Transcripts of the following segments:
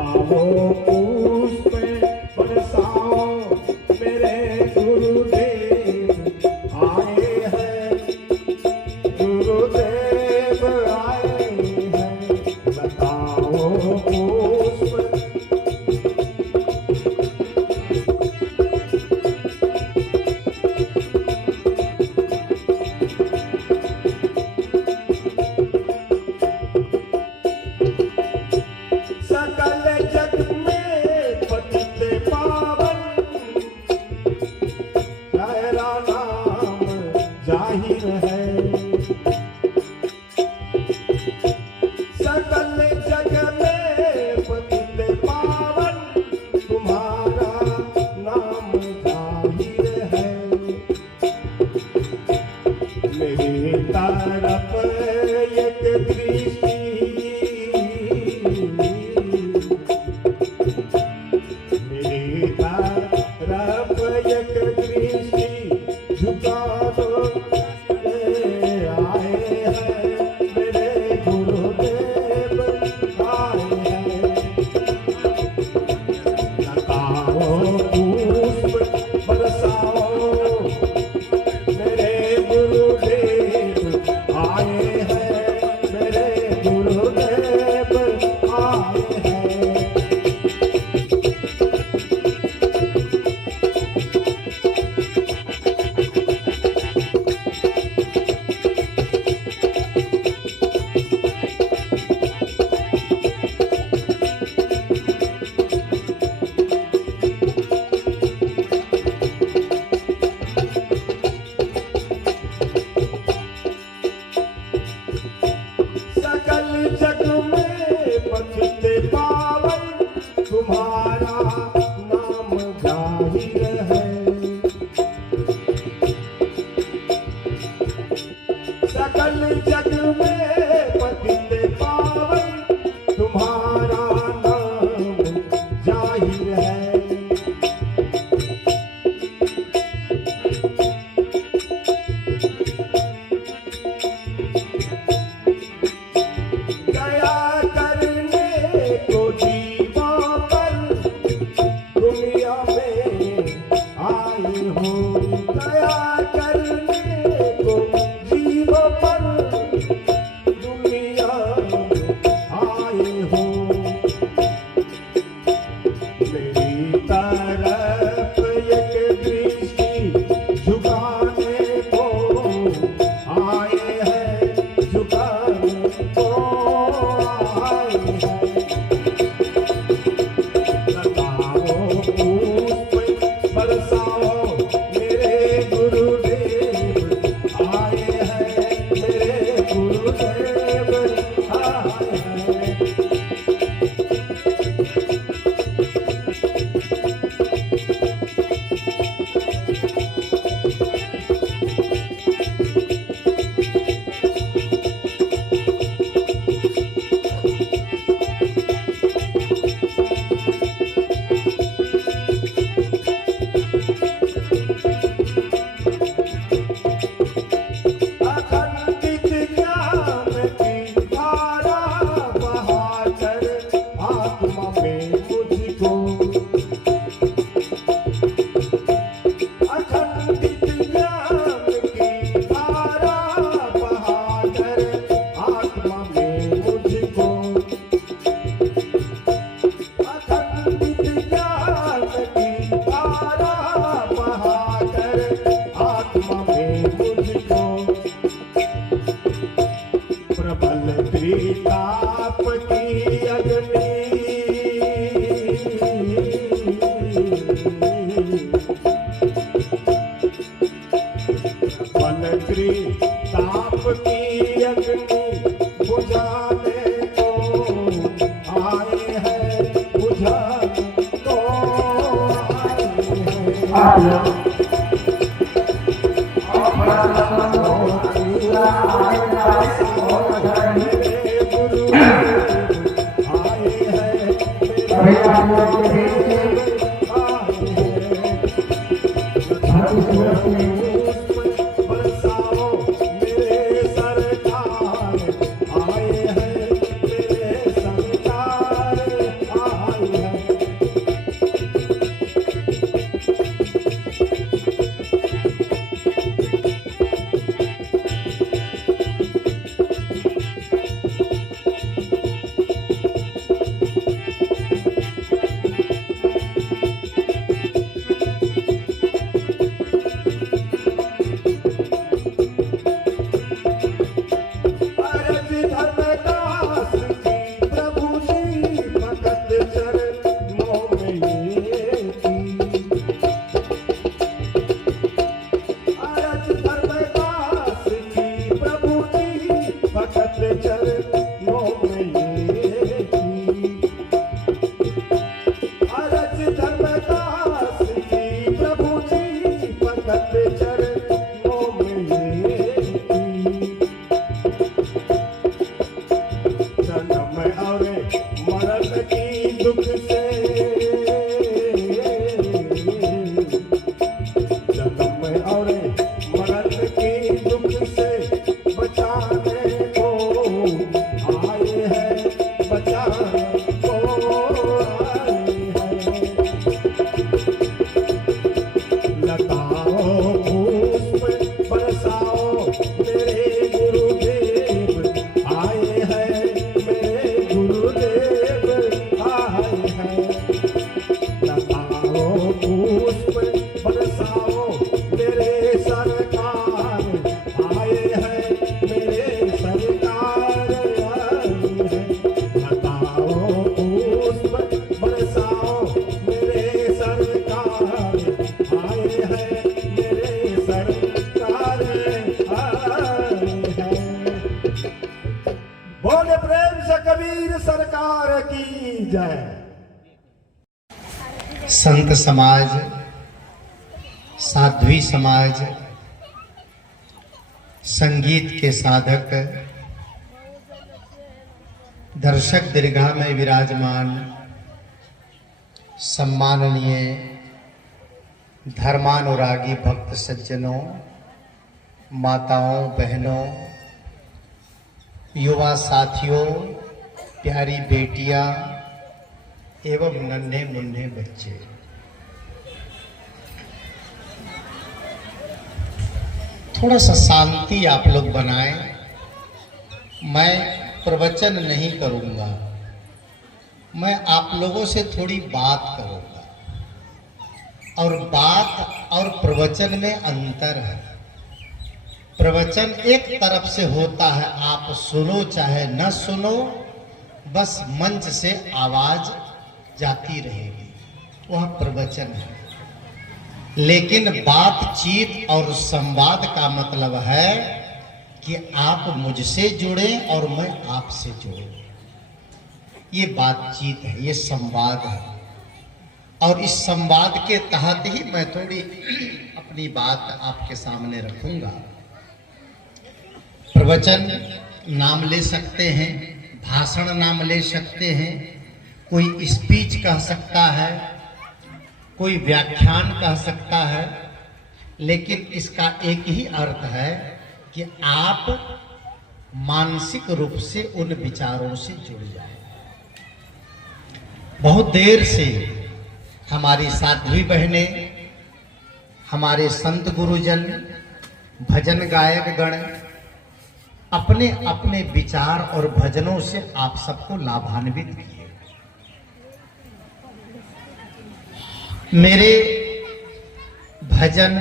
लगाओ पुष्प बरसाओ मेरे गुरुदेव आए हैं, गुरुदेव आए हैं। लगाओ पुष्प सकल जग में पतित पावन तेरा नाम जाहिर है। सकल जग में पतित पावन तुम्हारा नाम जाहिर है। मेरी तरफ एक दृष्टि, मेरी तरफ एक दृष्टि झुका दो। आए हैं मेरे गुरुदेव आए हैं। लगाओ पुष्प बरसाओ मेरे गुरुदेव आए हैं, मेरे गुरुदेव आए हैं। सकल जग में पतित पावन तुम्हारा नाम जाहिर है। सकल जग में पतित पावन तुम्हारा नाम जाहिर है। दया करने को जीवों पर दुनिया में आए हो। दया करने को जीवों पर दुनिया में आए हो। मेरी तरफ एक दृष्टि झुकाने को आए हैं, झुकाने को आए हैं। लगाओ पुष्प बरसाओ मेरे गुरुदेव आए हैं, मेरे गुरुदेव आए हैं। अखंडित ज्ञान की धारा बहाकर आत्मा में मुझको, अखंडित ज्ञान की धारा बहाकर आत्मा में मुझको, अखंडित ज्ञान की धारा बहाकर आत्मा में मुझको। प्रबल त्रिताप की अग्नि, प्रबल त्रिताप की अग्नि बुझाने को आए हैं, बुझाने को आए हैं। जय। संत समाज, साध्वी समाज, संगीत के साधक, दर्शक दीर्घा में विराजमान सम्माननीय धर्मानुरागी भक्त सज्जनों, माताओं, बहनों, युवा साथियों, प्यारी बेटियां एवं नन्हे मुन्ने बच्चे, थोड़ा सा शांति आप लोग बनाएं। मैं प्रवचन नहीं करूंगा, मैं आप लोगों से थोड़ी बात करूंगा। और बात और प्रवचन में अंतर है। प्रवचन एक तरफ से होता है, आप सुनो चाहे न सुनो, बस मंच से आवाज जाती रहेगी, वह प्रवचन है। लेकिन बातचीत और संवाद का मतलब है कि आप मुझसे जुड़े और मैं आपसे जुड़ूं। ये बातचीत है, ये संवाद है। और इस संवाद के तहत ही मैं थोड़ी अपनी बात आपके सामने रखूंगा। प्रवचन नाम ले सकते हैं, भाषण नाम ले सकते हैं, कोई स्पीच कह सकता है, कोई व्याख्यान कह सकता है, लेकिन इसका एक ही अर्थ है कि आप मानसिक रूप से उन विचारों से जुड़ जाए। बहुत देर से हमारी साध्वी बहनें, हमारे संत गुरुजन, भजन गायक गण अपने अपने विचार और भजनों से आप सबको लाभान्वित किए। मेरे भजन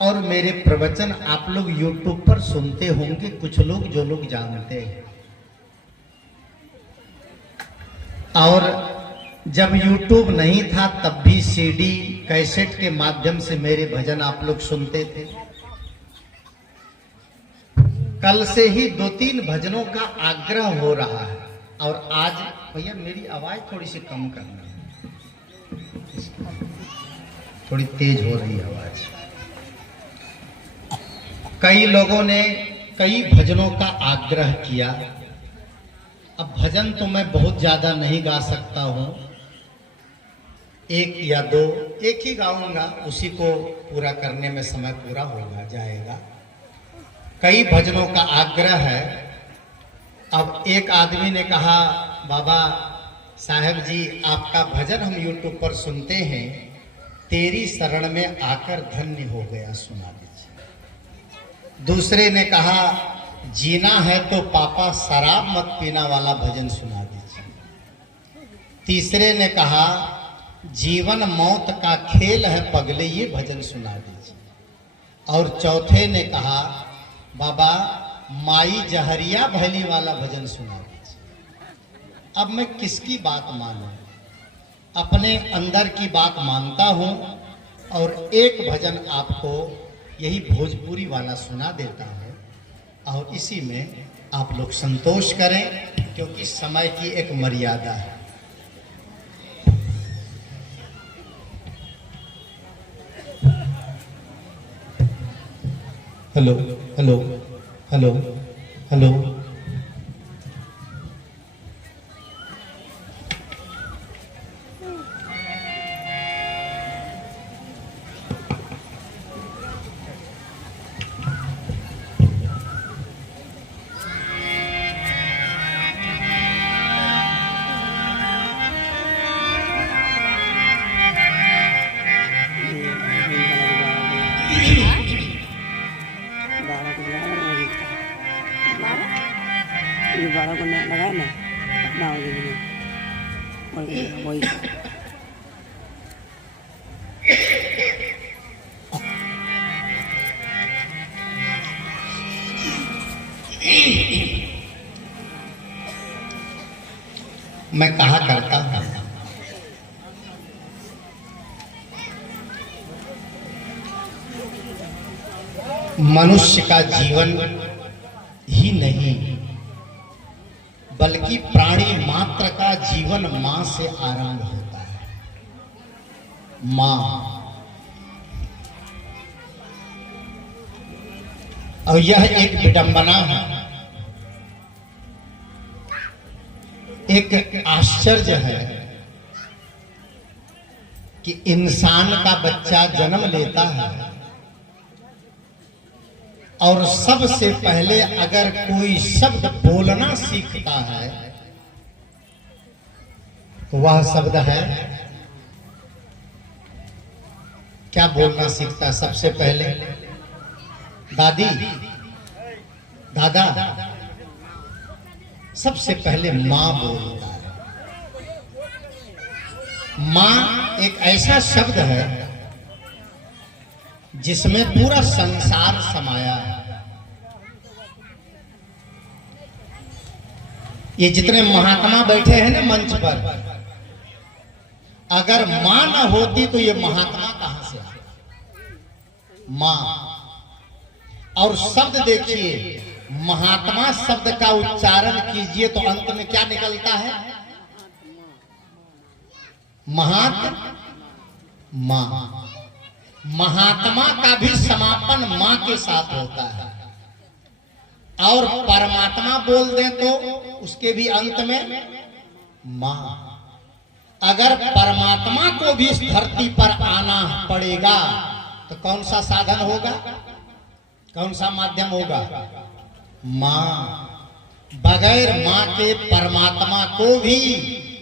और मेरे प्रवचन आप लोग YouTube पर सुनते होंगे, कुछ लोग जो लोग जानते हैं। और जब YouTube नहीं था तब भी CD कैसेट के माध्यम से मेरे भजन आप लोग सुनते थे। कल से ही 2-3 भजनों का आग्रह हो रहा है। और आज भैया मेरी आवाज थोड़ी सी कम करना है, थोड़ी तेज हो रही आवाज। कई लोगों ने कई भजनों का आग्रह किया। अब भजन तो मैं बहुत ज्यादा नहीं गा सकता हूं, 1 या 2 एक ही गाऊंगा, उसी को पूरा करने में समय पूरा होगा जाएगा। कई भजनों का आग्रह है। अब एक आदमी ने कहा, बाबा साहब जी आपका भजन हम YouTube पर सुनते हैं, तेरी शरण में आकर धन्य हो गया, सुना दीजिए। दूसरे ने कहा, जीना है तो पापा शराब मत पीना वाला भजन सुना दीजिए। तीसरे ने कहा, जीवन मौत का खेल है पगले, ये भजन सुना दीजिए। और चौथे ने कहा, बाबा माई जहरिया भैली वाला भजन सुना दीजिए। अब मैं किसकी बात मानूं? अपने अंदर की बात मानता हूं और एक भजन आपको यही भोजपुरी वाला सुना देता है और इसी में आप लोग संतोष करें, क्योंकि समय की एक मर्यादा है। Hello hello hello hello. ये 12 को लगाए ना अपना हो जाएगी वही। मैं कहा करता था, मनुष्य का जीवन ही नहीं बल्कि प्राणी मात्र का जीवन मां से आरंभ होता है। मां, और यह एक विडंबना है, एक आश्चर्य है कि इंसान का बच्चा जन्म लेता है और सबसे पहले अगर कोई शब्द बोलना सीखता है तो वह शब्द है क्या? बोलना सीखता है सबसे पहले? दादी, दादा, सबसे पहले मां बोलता है। मां एक ऐसा शब्द है जिसमें पूरा संसार समाया है। ये जितने महात्मा बैठे हैं ना मंच पर, अगर मां ना होती तो ये महात्मा कहां से आते? मां। और शब्द देखिए, महात्मा शब्द का उच्चारण कीजिए तो अंत में क्या निकलता है? महात्मा। महात्मा का भी समापन मां के साथ होता है। और परमात्मा बोल दें तो उसके भी अंत में मां। अगर परमात्मा को भी इस धरती पर आना पड़ेगा तो कौन सा साधन होगा? कौन सा माध्यम होगा? मां। बगैर मां के परमात्मा को भी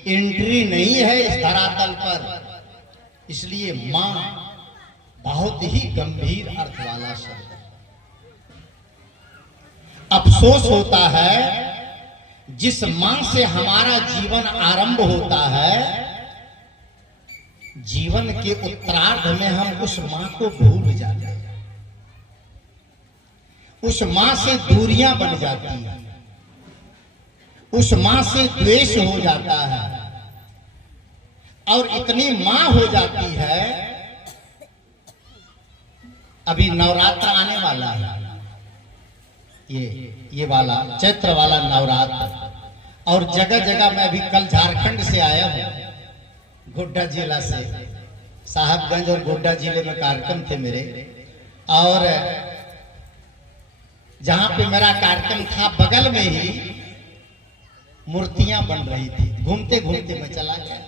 एंट्री नहीं है इस धरातल पर। इसलिए मां बहुत ही गंभीर अर्थ वाला शब्द है। अफसोस होता है जिस मां से हमारा जीवन आरंभ होता है, जीवन के उत्तरार्ध में हम उस मां को भूल जाते हैं। उस मां से दूरियां बन जाती हैं, उस मां से द्वेष हो जाता है और इतनी मां हो जाती है। अभी नवरात्र आने वाला है, ये वाला चैत्र वाला नवरात्र, और जगह जगह मैं अभी कल झारखंड से आया हूं, गोड्डा जिला से। साहबगंज और गोड्डा जिले में कार्यक्रम थे मेरे, और जहां पे मेरा कार्यक्रम था बगल में ही मूर्तियां बन रही थी। घूमते घूमते मैं चला गया।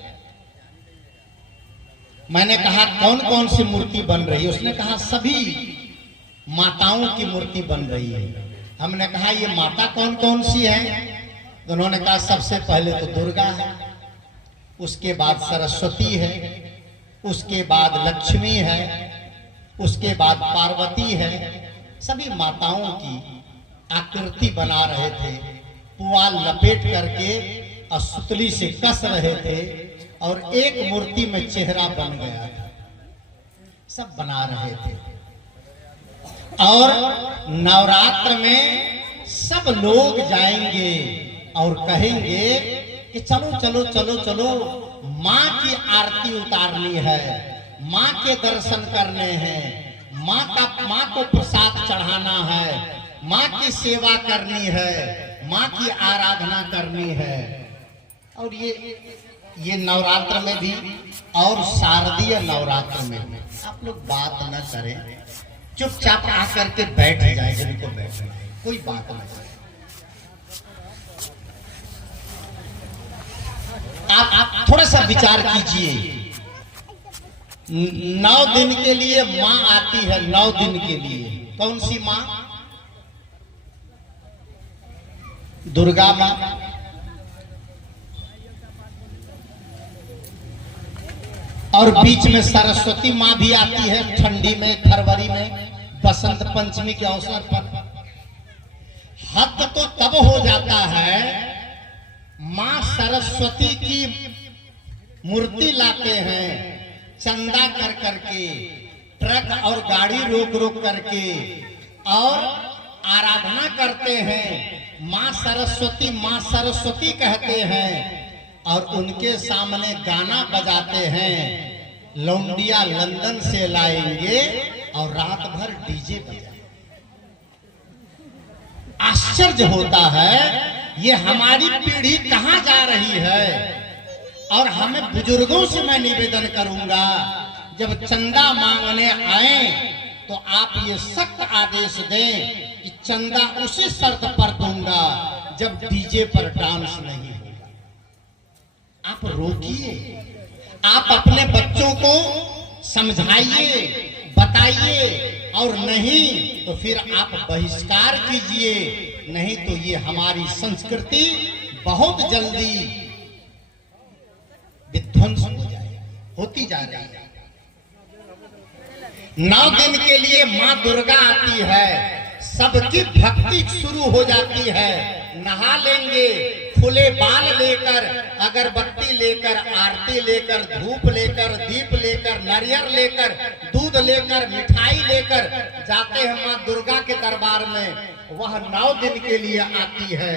मैंने कहा कौन कौन सी मूर्ति बन रही है? उसने कहा सभी माताओं की मूर्ति बन रही है। हमने कहा ये माता कौन कौन सी है? तो उन्होंने कहा सबसे पहले तो दुर्गा है, उसके बाद सरस्वती है, उसके बाद लक्ष्मी है, उसके बाद पार्वती है। सभी माताओं की आकृति बना रहे थे, पुआल लपेट करके और सुतली से कस रहे थे, और एक मूर्ति में चेहरा बन गया था। सब बना रहे थे। और नवरात्र में सब लोग जाएंगे और कहेंगे कि चलो चलो चलो चलो, माँ की आरती उतारनी है, माँ के दर्शन करने हैं, माँ को प्रसाद चढ़ाना है, माँ की सेवा करनी है, माँ की आराधना करनी है। और ये नवरात्र में भी और शारदीय नवरात्र में आप लोग बात न करें, चुपचाप आकर के बैठ जाए, जिनको बैठना है, कोई बात न करें। आप थोड़ा सा विचार कीजिए। 9 दिन के लिए माँ आती है, 9 दिन के लिए। कौन सी माँ? दुर्गा माँ। और बीच में सरस्वती माँ भी आती है ठंडी में, फरवरी में, बसंत पंचमी के अवसर पर। हद तो तब हो जाता है, माँ सरस्वती की मूर्ति लाते हैं चंदा कर करके, ट्रक और गाड़ी रोक रोक करके, और आराधना करते हैं। माँ सरस्वती कहते हैं, और उनके सामने गाना बजाते हैं। लौंडिया लंदन से लाएंगे और रात भर डीजे बजाएंगे। आश्चर्य होता है ये हमारी पीढ़ी कहां जा रही है। और हमें बुजुर्गों से मैं निवेदन करूंगा, जब चंदा मांगने आए तो आप ये सख्त आदेश दें कि चंदा उसी शर्त पर दूंगा जब डीजे पर डांस नहीं होगा। आप रोकिए, आप अपने बच्चों को समझाइए, बताइए, और नहीं तो फिर आप बहिष्कार कीजिए, नहीं तो ये हमारी संस्कृति बहुत जल्दी विध्वंस हो जाएगी, होती जा रही है। 9 दिन के लिए माँ दुर्गा आती है, सबकी भक्ति शुरू हो जाती है। नहा लेंगे, खुले बाल लेकर, अगरबत्ती लेकर, आरती लेकर, धूप लेकर, दीप लेकर, नारियल लेकर, दूध लेकर, मिठाई लेकर जाते हैं माँ दुर्गा के दरबार में। वह 9 दिन के लिए आती है।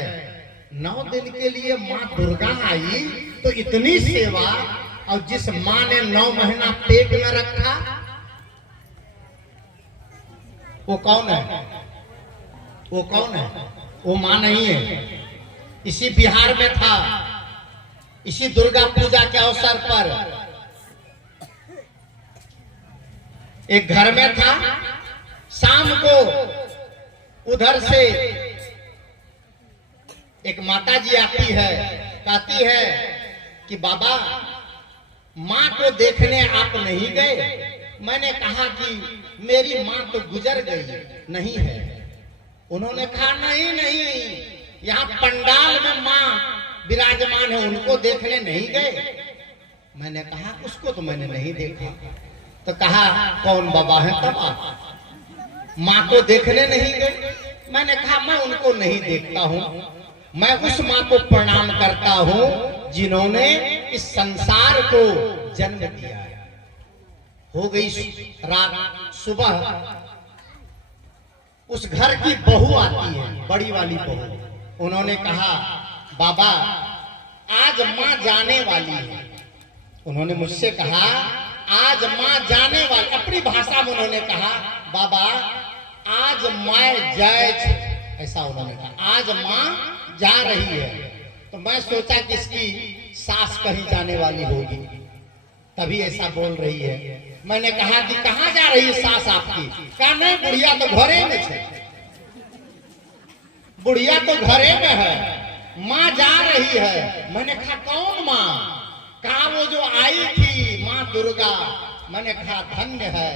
9 दिन के लिए माँ दुर्गा आई तो इतनी सेवा, और जिस माँ ने 9 महीना पेट में रखा वो कौन है? वो कौन है? वो मां नहीं है। इसी बिहार में था, इसी दुर्गा पूजा के अवसर पर एक घर में था। शाम को उधर से एक माता जी आती है, कहती है कि बाबा माँ को देखने आप नहीं गए? मैंने कहा कि मेरी माँ तो गुजर गई, नहीं है। उन्होंने कहा नहीं नहीं, यहाँ पंडाल में माँ विराजमान है, उनको देखने नहीं गए? मैंने कहा उसको तो मैंने नहीं देखा। तो कहा कौन बाबा है तब आप माँ को देखने नहीं गए? मैंने कहा मैं उनको नहीं देखता हूँ, मैं उस माँ को प्रणाम करता हूँ जिन्होंने इस संसार को जन्म दिया। हो गई रात, सुबह उस घर की बहू आती है, बड़ी वाली बहू। उन्होंने कहा बाबा आज माँ जाने वाली है। उन्होंने मुझसे कहा आज माँ जाने वाली, अपनी भाषा में उन्होंने कहा बाबा आज माँ जाए, ऐसा उन्होंने कहा, आज माँ जा रही है। तो मैं सोचा कि इसकी सास कहीं जाने वाली होगी, तभी ऐसा बोल रही है। मैंने कहा कि कहाँ जा रही है सास आपकी? कहा नहीं बुढ़िया तो घरे में है, बुढ़िया तो घरे में है, माँ जा रही है। मैंने कहा कौन माँ? कहा वो जो आई थी माँ दुर्गा। मैंने कहा धन्य है।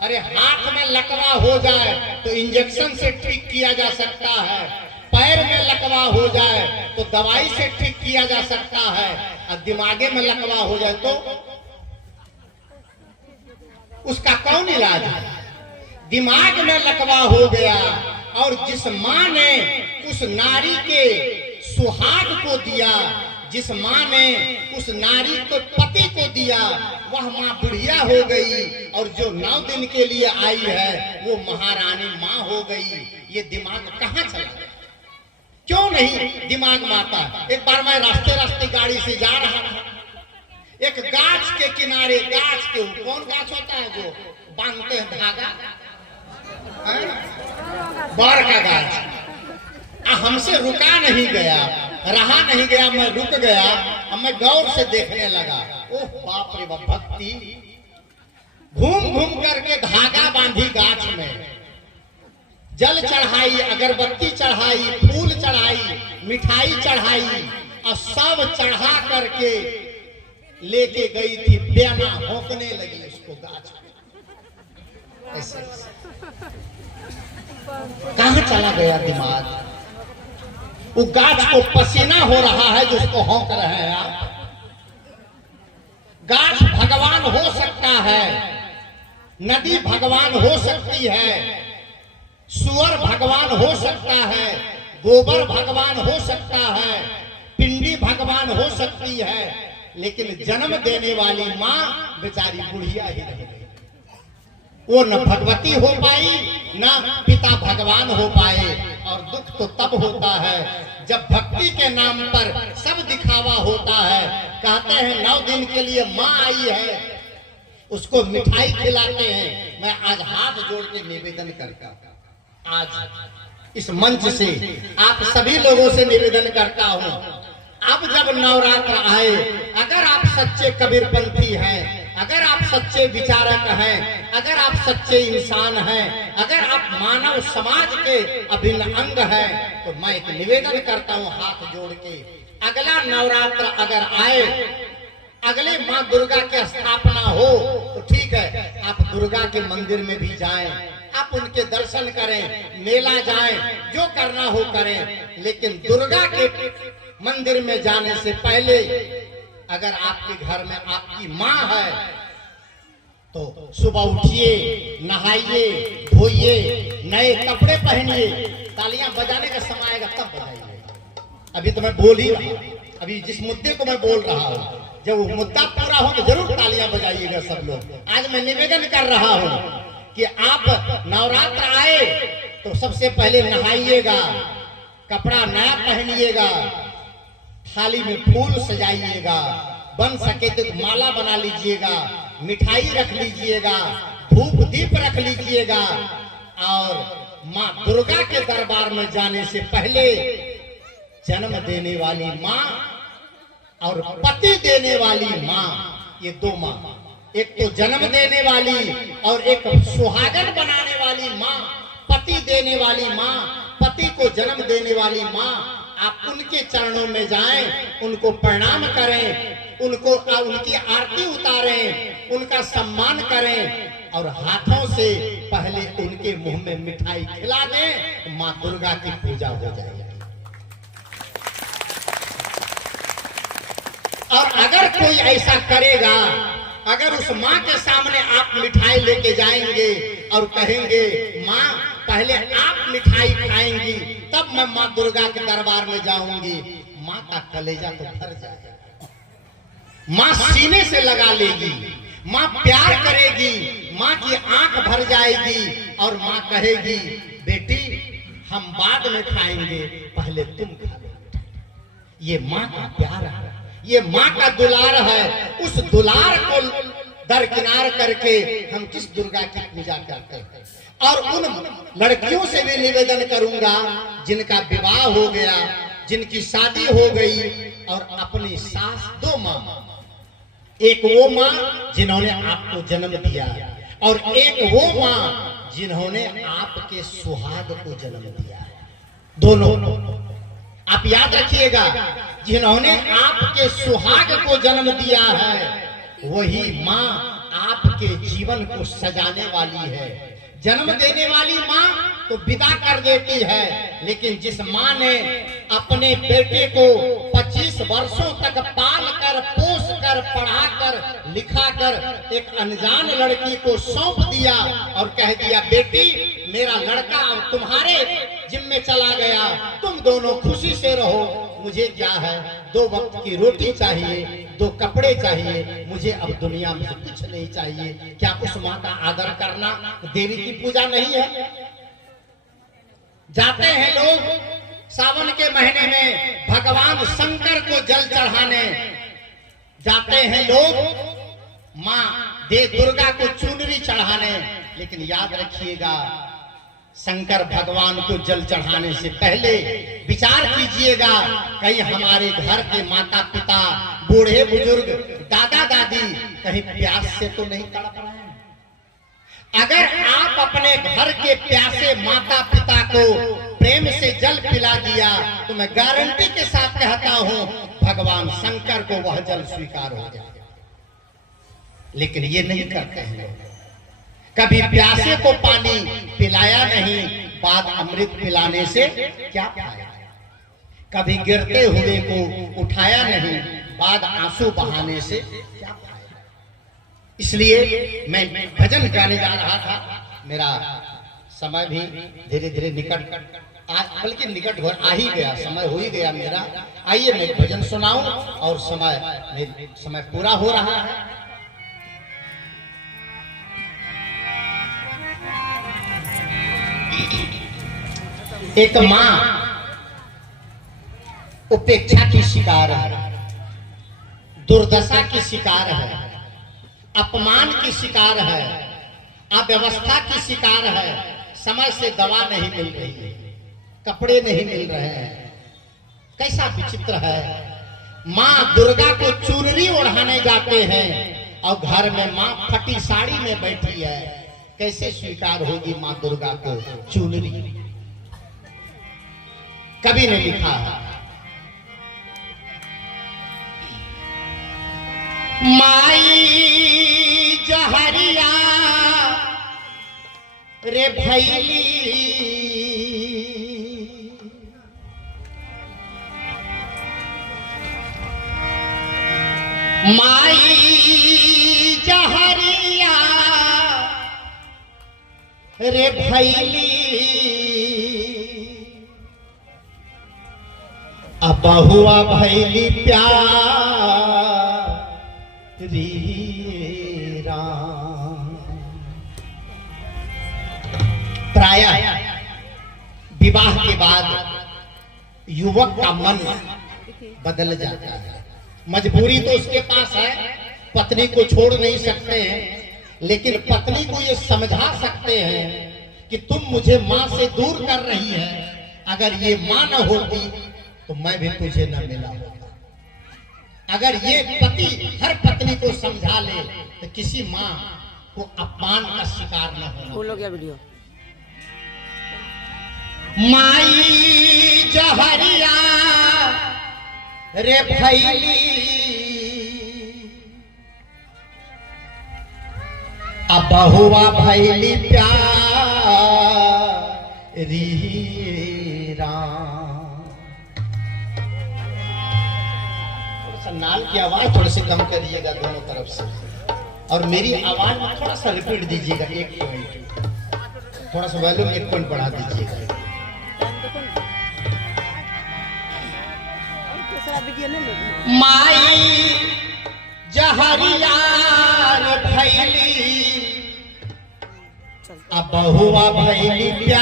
अरे हाथ में लकवा हो जाए तो इंजेक्शन से ठीक किया जा सकता है, पैर में लकवा हो जाए तो दवाई से ठीक किया जा सकता है, और दिमागे में लकवा हो जाए तो उसका कौन इलाज है? दिमाग में लकवा हो गया, और जिस माँ ने उस नारी के सुहाग को दिया, जिस माँ ने उस नारी को पति को दिया, वह माँ बुढ़िया हो गई, और जो 9 दिन के लिए आई है वो महारानी माँ हो गई। ये दिमाग कहाँ चला? क्यों नहीं दिमाग में आता? एक बार मैं रास्ते रास्ते गाड़ी से जा रहा था, एक गाछ के किनारे, गाछ के कौन गाछ होता है जो बांधते हैं धागा, बार का गाछ। हमसे रुका नहीं गया, रहा नहीं गया, मैं रुक गया। अब मैं गौर से देखने लगा, ओह बाप रे बाप, भक्ति। घूम घूम करके धागा बांधी गाछ में, जल चढ़ाई, अगरबत्ती चढ़ाई, फूल चढ़ाई, मिठाई चढ़ाई, और सब चढ़ा करके लेके गई थी। बेना भौंकने लगी उसको गाछ में। ऐसे कहां चला गया दिमाग? वो गाछ को पसीना हो रहा है जो उसको हौंक रहे हैं आप। गाछ भगवान हो सकता है, नदी भगवान हो सकती है, सुअर भगवान हो सकता है, गोबर भगवान हो सकता है, पिंडी भगवान हो सकती है, लेकिन जन्म देने वाली माँ बेचारी बुढ़िया ही रह गई। वो न भगवती हो पाई, न पिता भगवान हो पाए। और दुख तो तब होता है जब भक्ति के नाम पर सब दिखावा होता है। कहते हैं 9 दिन के लिए माँ आई है, उसको मिठाई खिलाते हैं। मैं आज हाथ जोड़ के निवेदन करता हूं, आज इस मंच से आप सभी लोगों से निवेदन करता हूं, अब जब नवरात्र आए, अगर आप सच्चे कबीरपंथी हैं, अगर आप सच्चे विचारक हैं, अगर आप सच्चे इंसान हैं, अगर आप मानव समाज के अभिन्न अंग हैं, तो मैं एक निवेदन करता हूं हाथ जोड़ के, अगला नवरात्र अगर आए, अगले माँ दुर्गा की स्थापना हो तो ठीक है, आप दुर्गा के मंदिर में भी जाएं, आप उनके दर्शन करें, मेला जाएं, जो करना हो करें, लेकिन दुर्गा के मंदिर में जाने से पहले अगर आपके घर में आपकी माँ है तो सुबह उठिए, नहाइए, धोइए, नए कपड़े पहनिए, तालियां बजाने का समय आएगा तब बजाइए। अभी तो मैं बोल ही रहा, अभी जिस मुद्दे को मैं बोल रहा हूँ, जब वो मुद्दा पूरा हो तो जरूर तालियां बजाइएगा सब लोग। आज मैं निवेदन कर रहा हूँ कि आप नवरात्र आए तो सबसे पहले नहाइएगा, कपड़ा नया पहनिएगा, थाली में फूल सजाइएगा, बन सके तो माला बना लीजिएगा, मिठाई रख लीजिएगा, धूप दीप रख लीजिएगा, और माँ दुर्गा के दरबार में जाने से पहले जन्म देने वाली माँ और पति देने वाली माँ, ये दो माँ, एक तो जन्म देने वाली और एक सुहागन बनाने वाली माँ, पति देने वाली माँ, पति को जन्म देने वाली माँ, आप उनके चरणों में जाएं, उनको प्रणाम करें, उनको उनकी आरती उतारें, उनका सम्मान करें और हाथों से पहले उनके मुंह में मिठाई खिला दें, तो माँ दुर्गा की पूजा हो जाएगी। और अगर कोई ऐसा करेगा, अगर उस माँ के सामने आप मिठाई लेके जाएंगे और कहेंगे माँ पहले आप मिठाई खाएंगी तब मैं माँ दुर्गा के दरबार में जाऊंगी, माँ का कलेजा तो भर जाएगा, माँ सीने से लगा लेगी, माँ प्यार करेगी, माँ की आंख भर जाएगी और माँ कहेगी बेटी हम बाद में खाएंगे, पहले तुम खा लो। ये माँ का प्यार है, ये माँ का दुलार है। उस दुलार को दरकिनार करके हम किस दुर्गा की पूजा करते हैं। और उन लड़कियों से भी निवेदन करूंगा जिनका विवाह हो गया, जिनकी शादी हो गई और अपनी सास, दो माँ, एक वो माँ जिन्होंने आपको जन्म दिया और एक वो माँ जिन्होंने आपके सुहाग को जन्म दिया। दोनों आप याद रखिएगा, जिन्होंने आपके सुहाग को जन्म दिया है वही माँ आपके जीवन को सजाने वाली है। जन्म देने वाली माँ तो विदा कर देती है, लेकिन जिस माँ ने अपने बेटे को 25 वर्षों तक पाल कर, पोस कर, पढ़ा कर, लिखा कर एक अनजान लड़की को सौंप दिया और कह दिया बेटी मेरा लड़का अब तुम्हारे जिम्मे चला गया, तुम दोनों खुशी से रहो, मुझे क्या है, 2 वक्त की रोटी चाहिए, 2 कपड़े चाहिए, मुझे अब दुनिया में कुछ नहीं चाहिए। क्या उस माँ का आदर करना देवी की पूजा नहीं है? जाते हैं लोग सावन के महीने में भगवान शंकर को जल चढ़ाने, जाते हैं लोग माँ दे दुर्गा को चुनरी चढ़ाने, लेकिन याद रखिएगा शंकर भगवान को जल चढ़ाने से पहले विचार कीजिएगा कहीं हमारे घर के माता पिता, बूढ़े बुजुर्ग, दादा दादी कहीं प्यास से तो नहीं तड़प रहे हैं। अगर आप अपने घर के प्यासे माता पिता को प्रेम से जल पिला दिया तो मैं गारंटी के साथ कहता हूं भगवान शंकर को वह जल स्वीकार हो जाएगा। लेकिन ये नहीं करते हैं लोग। कभी प्यासे को पानी पिलाया नहीं, बाद अमृत पिलाने से क्या फायदा। कभी गिरते हुए को उठाया नहीं, बाद आंसू बहाने से क्या फायदा। इसलिए मैं भजन गाने जा रहा था, मेरा समय भी धीरे धीरे निकट, बल्कि निकट आ ही गया, समय हो ही गया मेरा। आइए मैं भजन सुनाऊं और समय पूरा हो रहा है। एक माँ उपेक्षा की शिकार है, दुर्दशा की शिकार है, अपमान की शिकार है, अव्यवस्था की शिकार है। समय से दवा नहीं मिल रही है, कपड़े नहीं मिल रहे हैं। कैसा विचित्र है। माँ दुर्गा को चुनरी ओढ़ाने गाते हैं और घर में माँ फटी साड़ी में बैठी है, कैसे स्वीकार होगी माँ दुर्गा को चुनरी? कभी नहीं लिखा है। माई जहरिया रे भैली, माई जहरिया रे भैली, अब बहुआ भैली प्यारी राम। प्रायः विवाह के बाद युवक का मन बदल जाता है। मजबूरी तो उसके पास है, पत्नी को छोड़ नहीं सकते हैं, लेकिन पत्नी को ये समझा सकते हैं कि तुम मुझे मां से दूर कर रही है, अगर ये मां न होती तो मैं भी तुझे न मिला होता। अगर ये पति हर पत्नी को समझा ले तो किसी मां को अपमान का शिकार न होना। बोलो क्या वीडियो? माई जहरिया रे भैली, अब बहुआ भैली प्यारी राम। थोड़ा सा नाल की आवाज थोड़ी सी कम करिएगा दोनों तरफ से, और मेरी आवाज में थोड़ा सा रिपीट दीजिएगा, 1 पॉइंट, थोड़ा सा वॉल्यूम 1 पॉइंट बढ़ा दीजिएगा। माई जहरिया रे भैली, अब बहुआ भैली प्यारी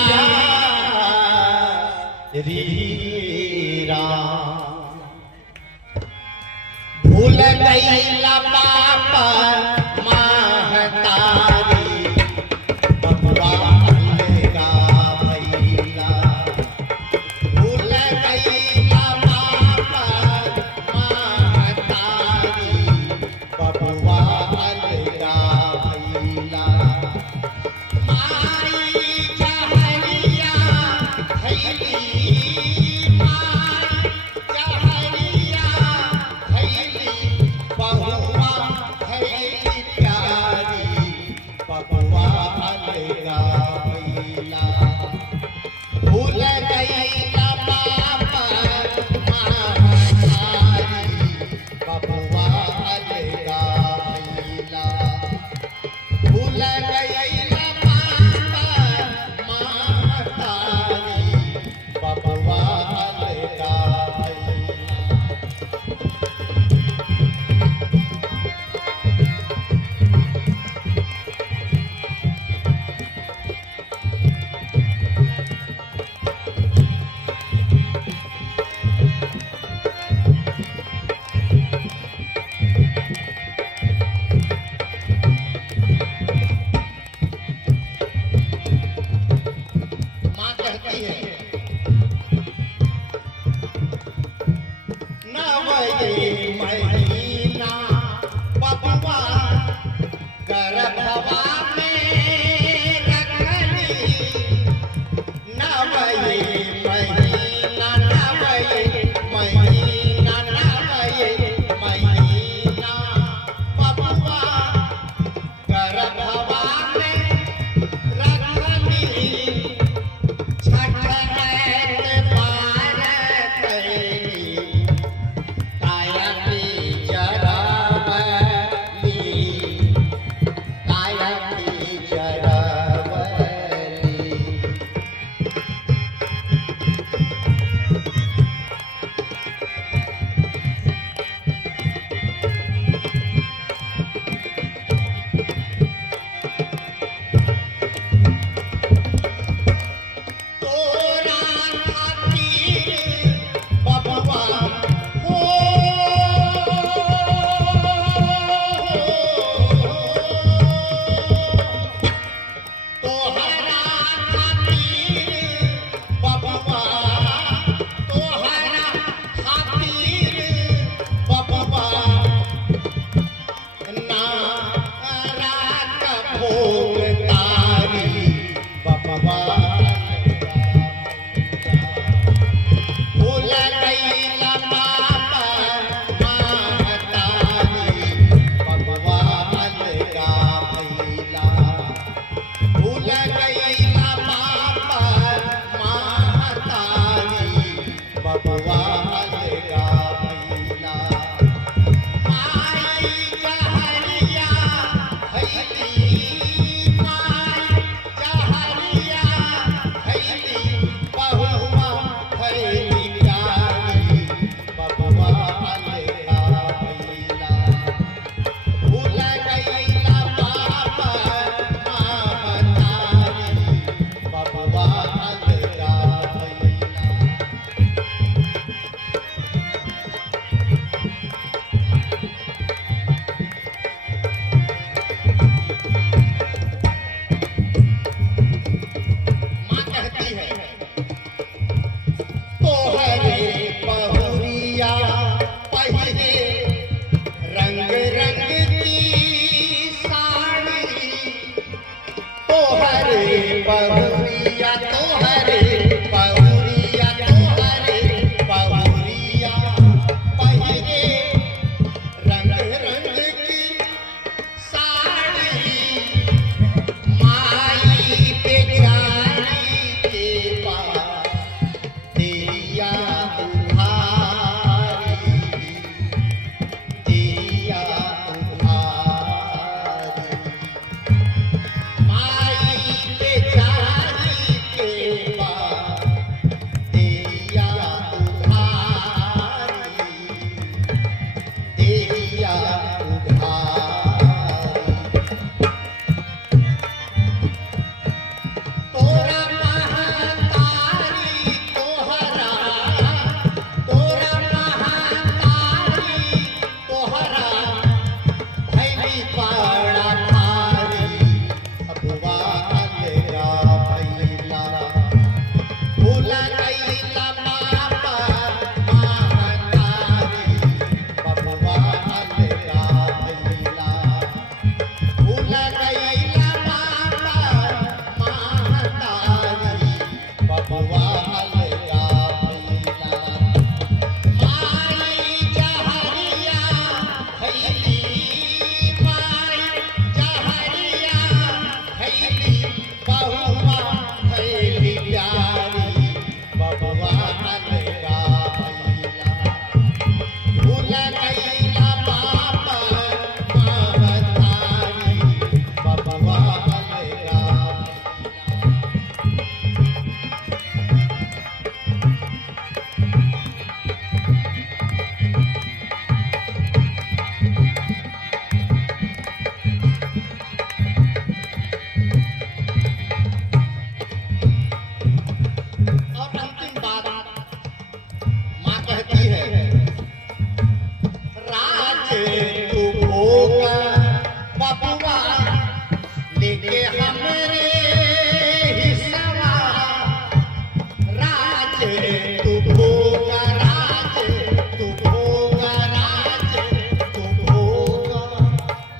राम। भूल गईला बाप महतारी, बबुआ अलगा भैला। भूल गईला बाप महतारी, बबुआ अलगा भैला। माई जहरिया भैली, माई जहरिया भैली, बहुआ भैली प्यारी, बबुआ अलगा भैला। भूल गईला बाप महतारी, बबुआ अलगा भैला। भूल गईला बाप महतारी, बबुआ अलगा भैला।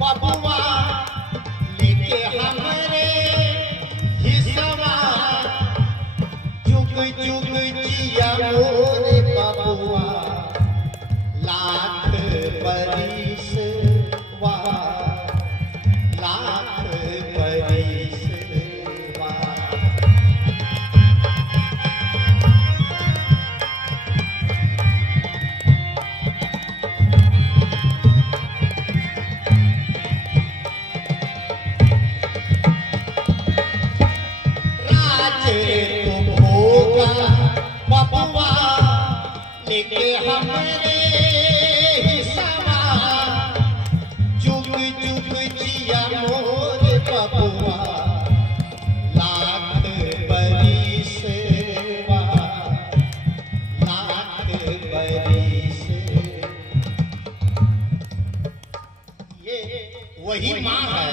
बबुआ लेके हमरे हिसवा जुग जुग जिया मोरे बबुआ लाख बरिस वा लाख बरिस वा। राज तुम होगा बबुआ लेके हमरे हिसवा जुग जुग जिया मोरे बबुआ लाख बरिस वा लाख बरिस। ये वही माँ है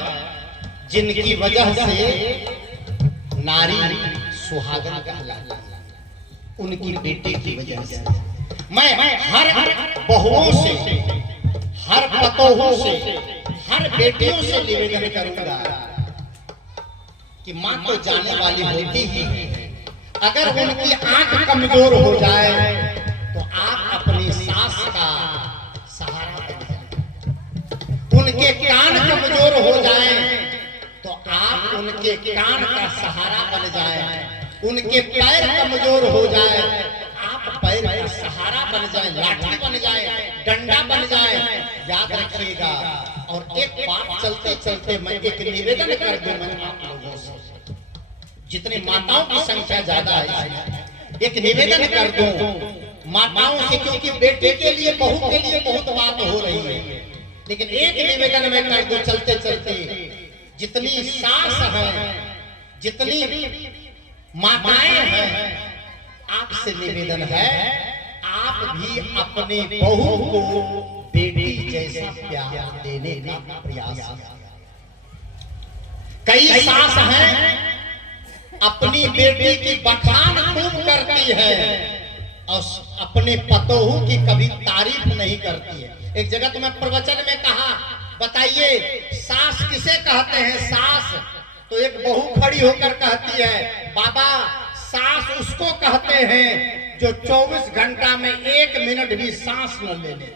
जिनकी वजह से नारी सुहागन कहलाती है, उनकी बेटे की वजह से। मैं हर बहुओं से, हर पतोहों से, हर बेटियों से निवेदन करूंगा कि मां तो जाने वाली होती ही है, अगर उनकी आंख कमजोर हो जाए तो आप अपनी सास का सहारा बन जाए। उनके कान कमजोर हो जाए तो आप उनके कान का सहारा बन जाए। उनके पैर कमजोर हो जाए आप पैर का सहारा बन जाए, लाठी बन जाए, डंडा बन जाए। याद रखिएगा। और एक बात चलते चलते मैं एक निवेदन कर दूं मैं आप लोगों से, जितने माताओं की संख्या ज्यादा है, एक निवेदन कर दूं माताओं से, क्योंकि बेटे के लिए बहू के लिए बहुत बात हो रही है, लेकिन एक निवेदन में कर दूं चलते चलते, जितनी सास है, जितनी माताएं हैं, आपसे निवेदन है आप भी अपने बहू को बेटी जैसा प्यार देने का प्रयास करें। कई सास हैं अपनी बेटी की बखान खूब करती है और अपने पतोहू की कभी तारीफ नहीं करती है। एक जगह तो मैं प्रवचन में कहा, बताइए सास किसे कहते हैं? सास तो एक बहू खड़ी होकर कहती है, बाबा सास उसको कहते हैं जो 24 घंटा में 1 मिनट भी सांस न ले ले।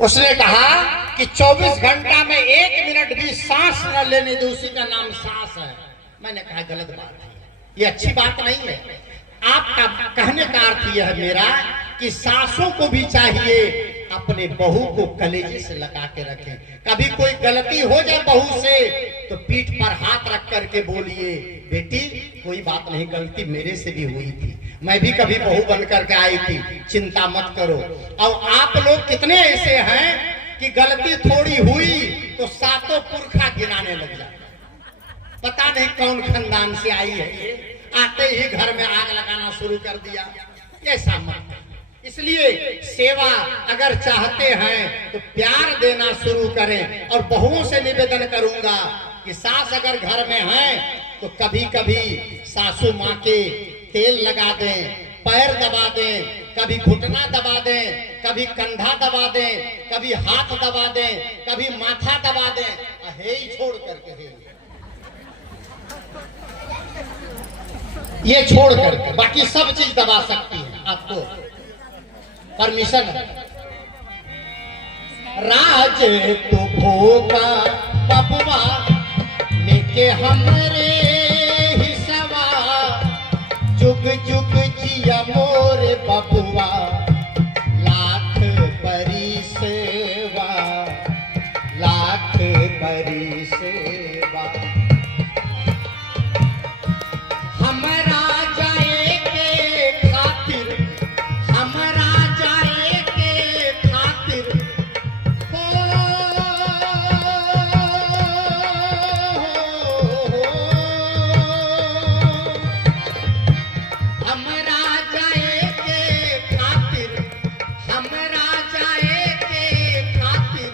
उसने कहा कि 24 घंटा में 1 मिनट भी सांस न लेने दे, उसी का नाम सास है। मैंने कहा गलत बात है, ये अच्छी बात नहीं है। आपका कहने का अर्थ यह है मेरा कि सासों को भी चाहिए अपने बहू को कलेजे से लगा के रखें। कभी कोई गलती हो जाए बहू से तो पीठ पर हाथ रख करके बोलिए, बेटी कोई बात नहीं, गलती मेरे से भी हुई थी, मैं भी कभी बहू बन करके आई थी, चिंता मत करो। और आप लोग कितने ऐसे हैं कि गलती थोड़ी हुई तो सातों पुरखा गिनाने लग जाए, पता नहीं कौन खानदान से आई है ये, आते ही घर में आग लगाना शुरू कर दिया। ऐसा मत। इसलिए सेवा अगर चाहते हैं तो प्यार देना शुरू करें। और बहुओं से निवेदन करूंगा कि सास अगर घर में है तो कभी कभी सासू माँ के तेल लगा दें, पैर दबा दें, कभी घुटना दबा दें, कभी कंधा दबा दें, कभी हाथ दबा दें, कभी माथा दबा दें। हे छोड़ करके ये छोड़ करके बाकी सब चीज दबा सकती है, आपको परमिशन है। राज तो भोगा बबुआ लेके हमरे हिसवा जुग जुग जिया मोरे बबुआ लाख बरिस वा लाख बरिस वा। हमरा जाए के खातिर, हमरा जाए के खातिर हमरा जाए के खातिर, हमरा जाए के खातिर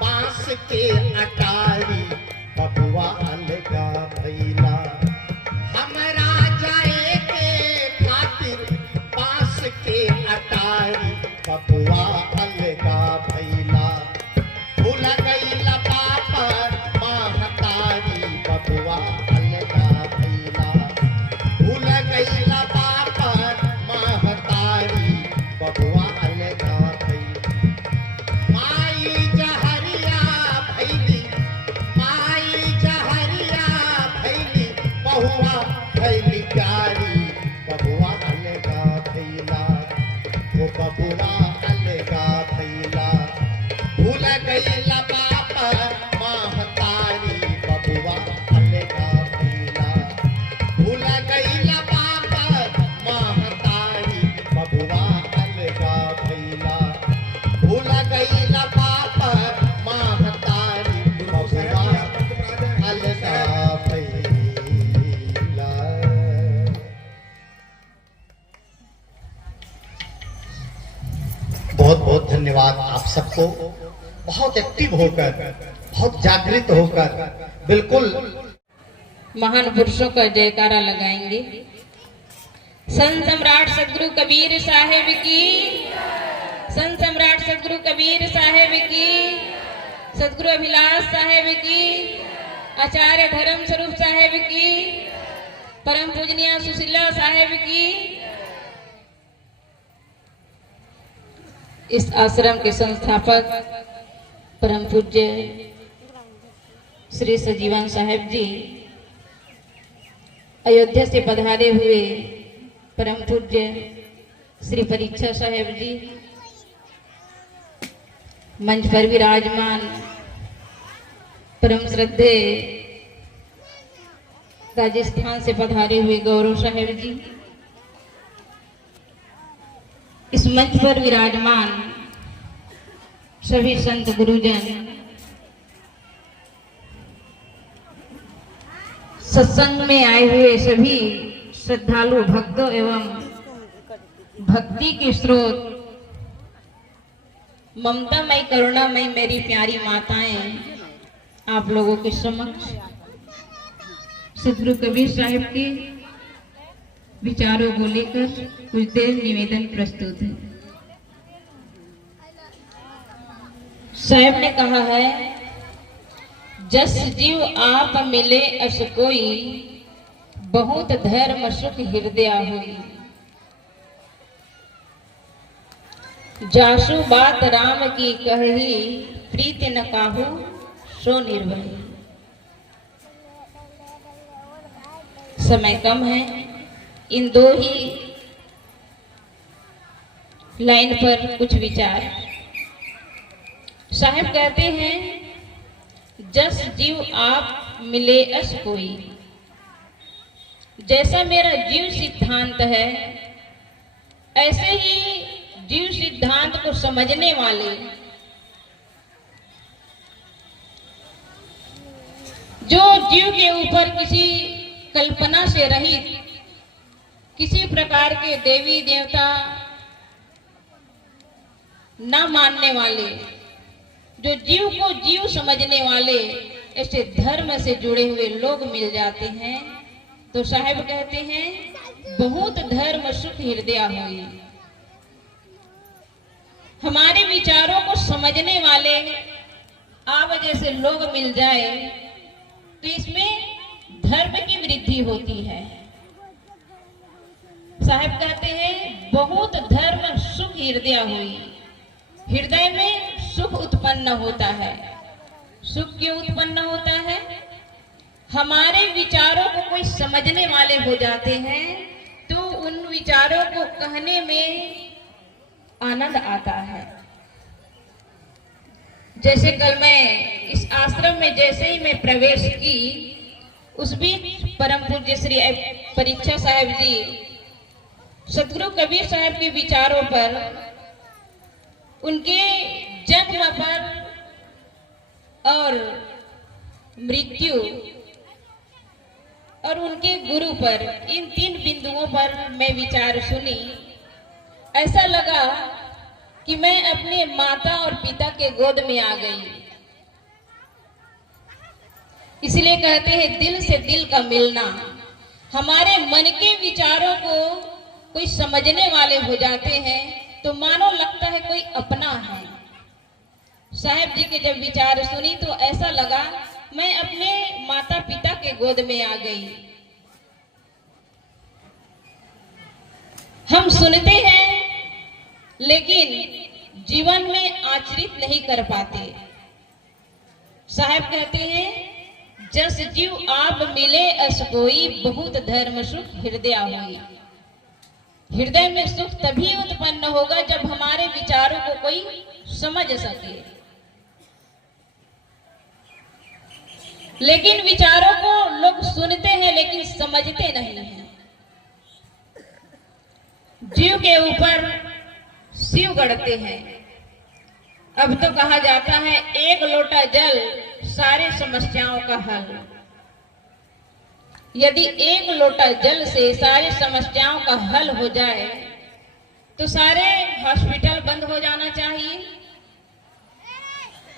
बांस के अटारी बबुआ अलगा भैला। हमरा जाए के खातिर बांस के अटारी बबुआ अलगा भैला। न पाप माहतारी बबुआ अलगा भइला। बहुत बहुत धन्यवाद आप सबको। बहुत एक्टिव होकर, बहुत जागृत होकर, बिल्कुल महान पुरुषों का जयकारा लगाएंगे। संत सम्राट सदगुरु कबीर साहेब की, संत सम्राट सदगुरु कबीर साहेब की, सदगुरु अभिलाष साहेब की, आचार्य धर्म स्वरूप साहेब की, परम पूजनीय सुशीला साहेब की। इस आश्रम के संस्थापक परम पूज्य श्री सजीवन साहेब जी, अयोध्या से पधारे हुए परम पूज्य श्री परीक्षा साहेब जी, मंच पर विराजमान परम श्रद्धे राजस्थान से पधारे हुए गौरव साहेब जी, इस मंच पर विराजमान सभी संत गुरुजन, सत्संग में आए हुए सभी श्रद्धालु भक्तों एवं भक्ति के स्रोत, ममतामयी करुणामयी मेरी प्यारी माताएं, आप लोगों के समक्ष सदगुरु कबीर साहिब के विचारों को लेकर कुछ देर निवेदन प्रस्तुत है। साहब ने कहा है, जस जीव आप मिले अस कोई, बहुत धर्म सुख हृदय होई। जासु बात राम की कही, प्रीति न काहू सो निर्भय। समय कम है, इन दो ही लाइन पर कुछ विचार। साहब कहते हैं, जस जीव आप मिले अस कोई, जैसा मेरा जीव सिद्धांत है, ऐसे ही जीव सिद्धांत को समझने वाले, जो जीव के ऊपर किसी कल्पना से रहित, किसी प्रकार के देवी देवता न मानने वाले, जो जीव को जीव समझने वाले, ऐसे धर्म से जुड़े हुए लोग मिल जाते हैं तो साहब कहते हैं, बहुत धर्म सुख हृदय होई। हमारे विचारों को समझने वाले आप जैसे लोग मिल जाए तो इसमें धर्म की वृद्धि होती है। साहब कहते हैं, बहुत धर्म सुख हृदय हुई। हृदय में सुख उत्पन्न होता है। सुख क्यों उत्पन्न होता है? हमारे विचारों को कोई समझने वाले हो जाते हैं तो उन विचारों को कहने में आनंद आता है। जैसे कल मैं इस आश्रम में जैसे ही मैं प्रवेश की, उस बीच परम पूज्य श्री परीक्षा साहेब जी सदगुरु कबीर साहब के विचारों पर, उनके जन्म पर और मृत्यु और उनके गुरु पर, इन 3 बिंदुओं पर मैं विचार सुनी। ऐसा लगा कि मैं अपने माता और पिता के गोद में आ गई। इसलिए कहते हैं, दिल से दिल का मिलना। हमारे मन के विचारों को कोई समझने वाले हो जाते हैं तो मानो लगता है कोई अपना है। साहब जी के जब विचार सुनी तो ऐसा लगा मैं अपने माता पिता के गोद में आ गई। हम सुनते हैं लेकिन जीवन में आचरित नहीं कर पाते। साहब कहते हैं, जस जीव आप मिले अस कोई, बहुत धर्म सुख हृदय होई। हृदय में सुख तभी उत्पन्न होगा जब हमारे विचारों को कोई समझ सके। लेकिन विचारों को लोग सुनते हैं लेकिन समझते नहीं हैं। जीव के ऊपर शिव गढ़ते हैं, अब तो कहा जाता है एक लोटा जल सारे समस्याओं का हल। यदि एक लोटा जल से सारी समस्याओं का हल हो जाए तो सारे हॉस्पिटल बंद हो जाना चाहिए,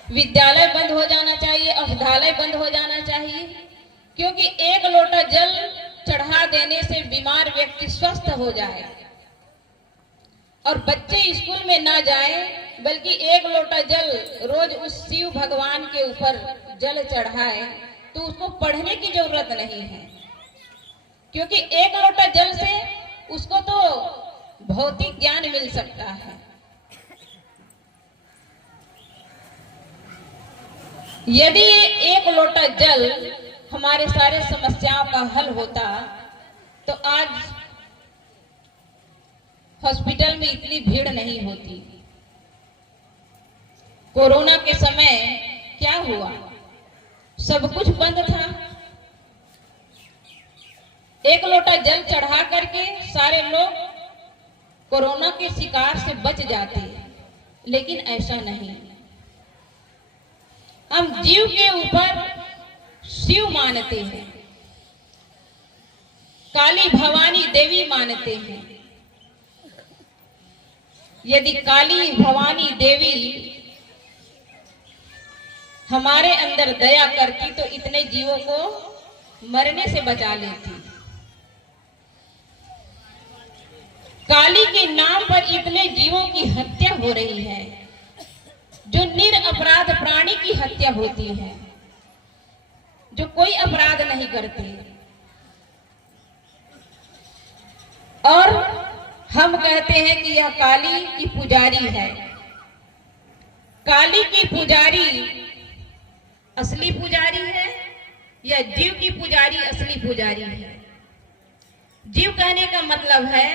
विद्यालय बंद हो जाना चाहिए, औषधालय बंद हो जाना चाहिए, क्योंकि एक लोटा जल चढ़ा देने से बीमार व्यक्ति स्वस्थ हो जाए और बच्चे स्कूल में ना जाए, बल्कि एक लोटा जल रोज उस शिव भगवान के ऊपर जल चढ़ाए तो उसको पढ़ने की जरूरत नहीं है, क्योंकि एक लोटा जल से उसको तो भौतिक ज्ञान मिल सकता है। यदि एक लोटा जल हमारे सारे समस्याओं का हल होता तो आज हॉस्पिटल में इतनी भीड़ नहीं होती। कोरोना के समय क्या हुआ? सब कुछ बंद था। एक लोटा जल चढ़ा करके सारे लोग कोरोना के शिकार से बच जाते, लेकिन ऐसा नहीं। हम जीव के ऊपर शिव मानते हैं, काली भवानी देवी मानते हैं। यदि काली भवानी देवी हमारे अंदर दया करती तो इतने जीवों को मरने से बचा लेती। काली के नाम पर इतने जीवों की हत्या हो रही है, जो निरपराध प्राणी की हत्या होती है, जो कोई अपराध नहीं करते। और हम कहते हैं कि यह काली की पुजारी है। काली की पुजारी असली पुजारी है या जीव की पुजारी असली पुजारी है? जीव कहने का मतलब है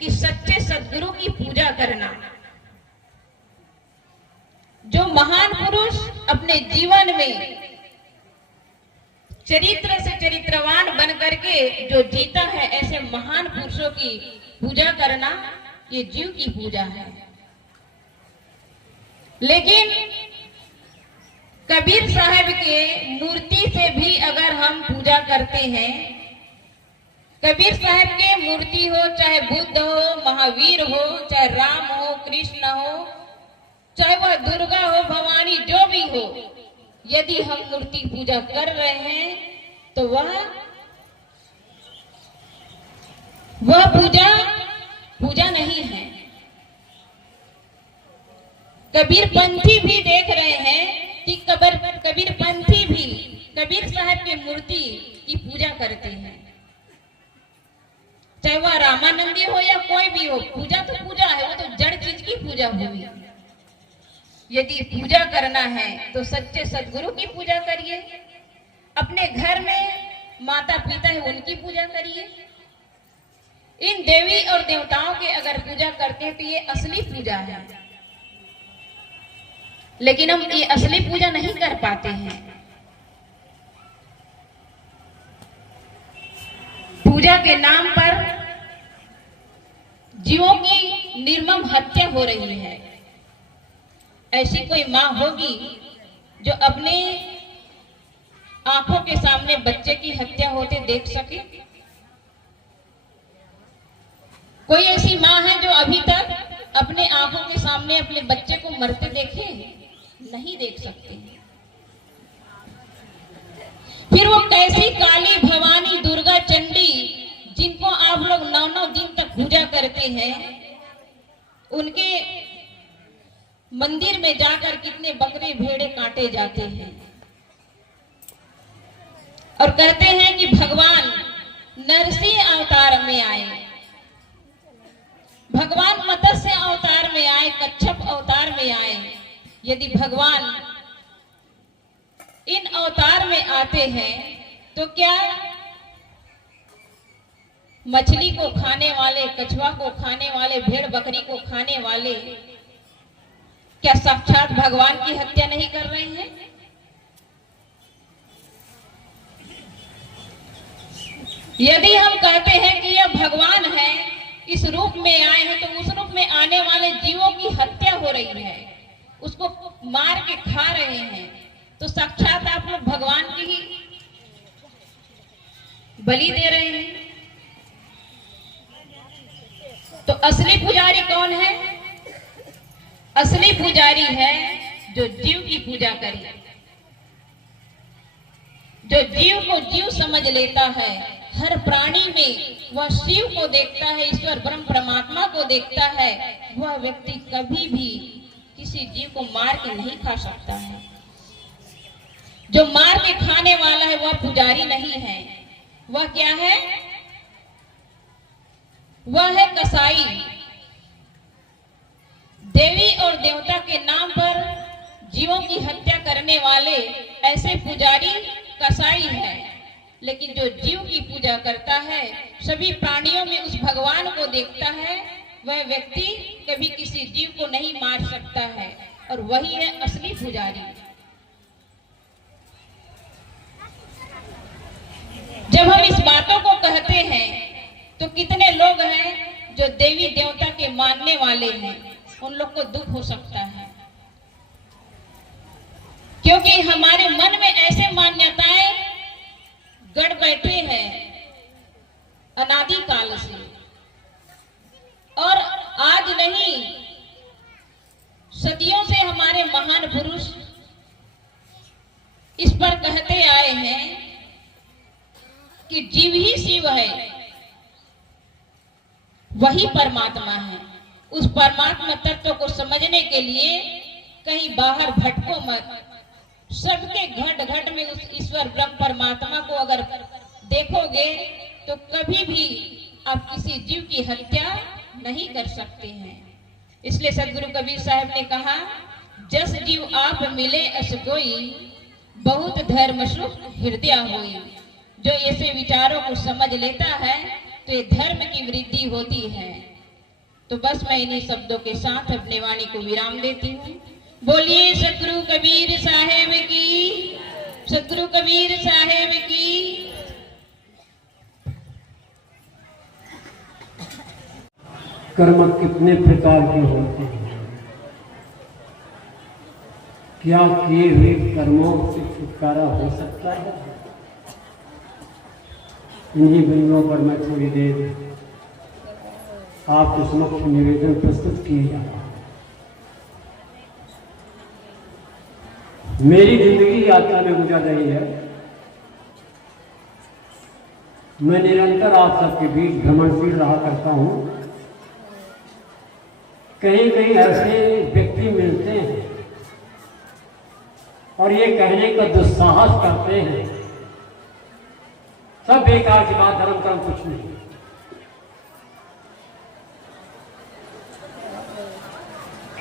कि सच्चे सद्गुरु की पूजा करना। जो महान पुरुष अपने जीवन में चरित्र से चरित्रवान बन करके जो जीता है, ऐसे महान पुरुषों की पूजा करना ये जीव की पूजा है। लेकिन कबीर साहब के मूर्ति से भी अगर हम पूजा करते हैं, कबीर साहब के मूर्ति हो, चाहे बुद्ध हो, महावीर हो, चाहे राम हो, कृष्ण हो, चाहे वह दुर्गा हो, भवानी, जो भी हो, यदि हम मूर्ति पूजा कर रहे हैं तो वह पूजा नहीं है। कबीर पंथी भी देख रहे हैं कि कबीर पंथी भी कबीर साहब की मूर्ति की पूजा करते हैं, चाहे वह रामानंदी हो या कोई भी हो। पूजा तो पूजा है, वो तो जड़ चीज की पूजा हुई। यदि पूजा करना है तो सच्चे सद्गुरु की पूजा करिए। अपने घर में माता पिता है उनकी पूजा करिए। इन देवी और देवताओं के अगर पूजा करते हैं तो ये असली पूजा है। लेकिन हम ये असली पूजा नहीं कर पाते हैं। पूजा के नाम पर जीवों की निर्मम हत्या हो रही है। ऐसी कोई माँ होगी जो अपने आंखों के सामने बच्चे की हत्या होते देख सके? कोई ऐसी माँ है जो अभी तक अपने आंखों के सामने अपने बच्चे को मरते देखे? नहीं देख सकते। फिर वो कैसी काली भवानी दुर्गा चंडी जिनको आप लोग 9-9 दिन तक पूजा करते हैं, उनके मंदिर में जाकर कितने बकरे भेड़े काटे जाते हैं और कहते हैं कि भगवान नरसिंह अवतार में आए, भगवान मत्स्य अवतार में आए, कच्छप अवतार में आए। यदि भगवान इन अवतार में आते हैं तो क्या मछली को खाने वाले, कछुआ को खाने वाले, भेड़ बकरी को खाने वाले क्या साक्षात भगवान की हत्या नहीं कर रहे हैं? यदि हम कहते हैं कि यह भगवान है, इस रूप में आए हैं, तो उस रूप में आने वाले जीवों की हत्या हो रही है। उसको मार के खा रहे हैं, तो साक्षात आप लोग भगवान की ही बलि दे रहे हैं। तो असली पुजारी कौन है? असली पुजारी है जो जीव की पूजा करे, जो जीव को जीव समझ लेता है, हर प्राणी में वह शिव को देखता है, ईश्वर ब्रह्म परमात्मा को देखता है। वह व्यक्ति कभी भी किसी जीव को मार के नहीं खा सकता है। जो मार के खाने वाला है वह पुजारी नहीं है, वह क्या है? वह है कसाई। देवी और देवता के नाम पर जीवों की हत्या करने वाले ऐसे पुजारी कसाई है। लेकिन जो जीव की पूजा करता है, सभी प्राणियों में उस भगवान को देखता है, वह व्यक्ति कभी किसी जीव को नहीं मार सकता है, और वही है असली पुजारी। जब हम इस बातों को कहते हैं तो कितने लोग हैं जो देवी देवता के मानने वाले हैं, उन लोग को दुख हो सकता है, क्योंकि हमारे मन में ऐसे मान्यताएं गड़ बैठे हैं अनादि काल से, और आज नहीं सदियों से हमारे महान पुरुष इस पर कहते आए हैं कि जीव ही शिव है, वही परमात्मा है। उस परमात्मा तत्व को समझने के लिए कहीं बाहर भटको मत। सबके घट घट में उस ईश्वर ब्रह्म परमात्मा को अगर देखोगे तो कभी भी आप किसी जीव की हत्या नहीं कर सकते हैं। इसलिए सदगुरु कबीर साहब ने कहा, जस जीव आप मिले अस कोई, बहुत धर्म सुख हृदय होई। जो ऐसे विचारों को समझ लेता है तो ये धर्म की वृद्धि होती है। तो बस मैं इन्हीं शब्दों के साथ अपने वाणी को विराम देती हूँ। बोलिए सदगुरु कबीर साहेब की, सदगुरु कबीर साहेब की। कर्म कितने प्रकार के होते हैं? क्या किए हुए कर्मों से छुटकारा हो सकता है? इन्हीं बिंदुओं पर मैं थोड़ी देर आपके समक्ष निवेदन प्रस्तुत किए जा रहा हूं। मेरी जिंदगी यात्रा में गुजर रही है। मैं निरंतर आप सबके बीच भ्रमणशील रहा करता हूं। कहीं कहीं ऐसे व्यक्ति मिलते हैं और ये कहने का दुस्साहस करते हैं, सब बेकार की बात, धर्म कर्म कुछ नहीं।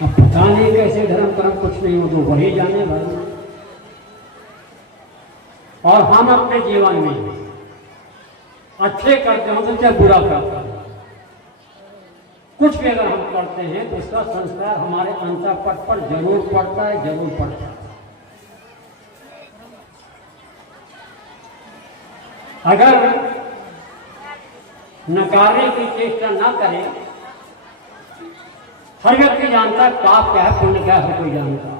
अब पता नहीं कैसे धर्म कर्म कुछ नहीं हो, तो वही जाने भाई। और हम अपने जीवन में अच्छे करते हो तो चाहे बुरा करते हो, कुछ भी अगर हम करते हैं तो उसका संस्कार हमारे अंतःपट पर जरूर पड़ता है, जरूर पड़ता है। अगर नकारने की चेष्टा न करें, हर व्यक्ति जानता है पाप क्या है, पुण्य क्या है, हर कोई जानता है।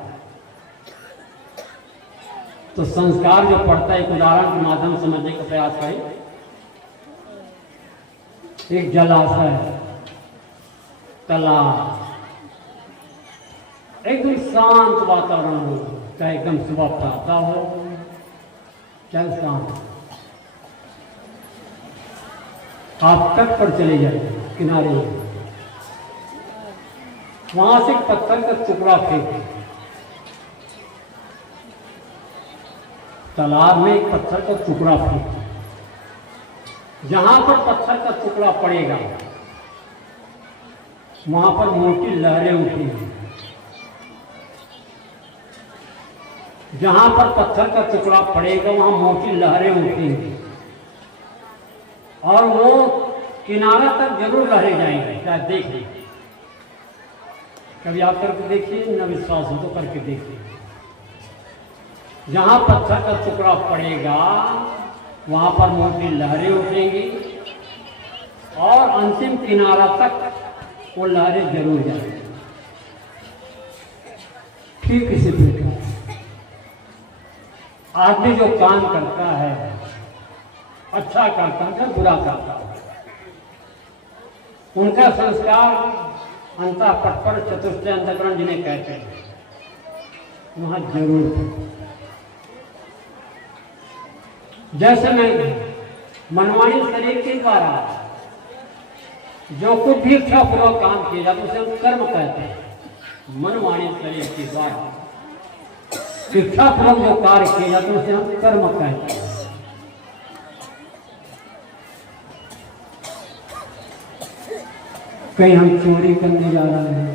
तो संस्कार जो पड़ता है, एक उदाहरण के माध्यम से समझने का प्रयास करें। एक जलाशय, तालाब, एकदम शांत वातावरण हो, चाहे एकदम सुबह प्रातः हो चाहे शाम। आप तट पर चले जाइए, किनारे, वहां से पत्थर का टुकड़ा फेंके। तालाब में एक पत्थर का टुकड़ा फेंके। जहां पर पत्थर का टुकड़ा पड़ेगा वहां पर मोटी लहरें उठेंगी। जहां पर पत्थर का टुकड़ा पड़ेगा वहां मोटी लहरें उठेंगी और वो किनारा तक जरूर लहरें जाएंगे। शायद देख लीजिए, कभी आप करके देखिए, न विश्वास हो तो करके देखिए। जहां पत्थर का टुकड़ा पड़ेगा वहां पर मोटी लहरें उठेंगी और अंतिम किनारा तक वो लहरें जरूर जाएंगी। ठीक इसी प्रकार आदमी जो काम करता है, अच्छा करता है, बुरा करता है, उनका संस्कार अंतः पटपर चतुष्टय अंतःकरण जिन्हें कहते हैं, वहां जरूर है। जैसे मैं मनमानी शरीर के द्वारा जो कुछ भी इच्छापूर्वक काम किया जाता है उसे हम कर्म कहते हैं। मनमानी शरीर के द्वारा इच्छापूर्वक जो कार्य किए जाते हैं उसे हम कर्म कहते हैं। कहीं हम चोरी करने जा रहे हैं,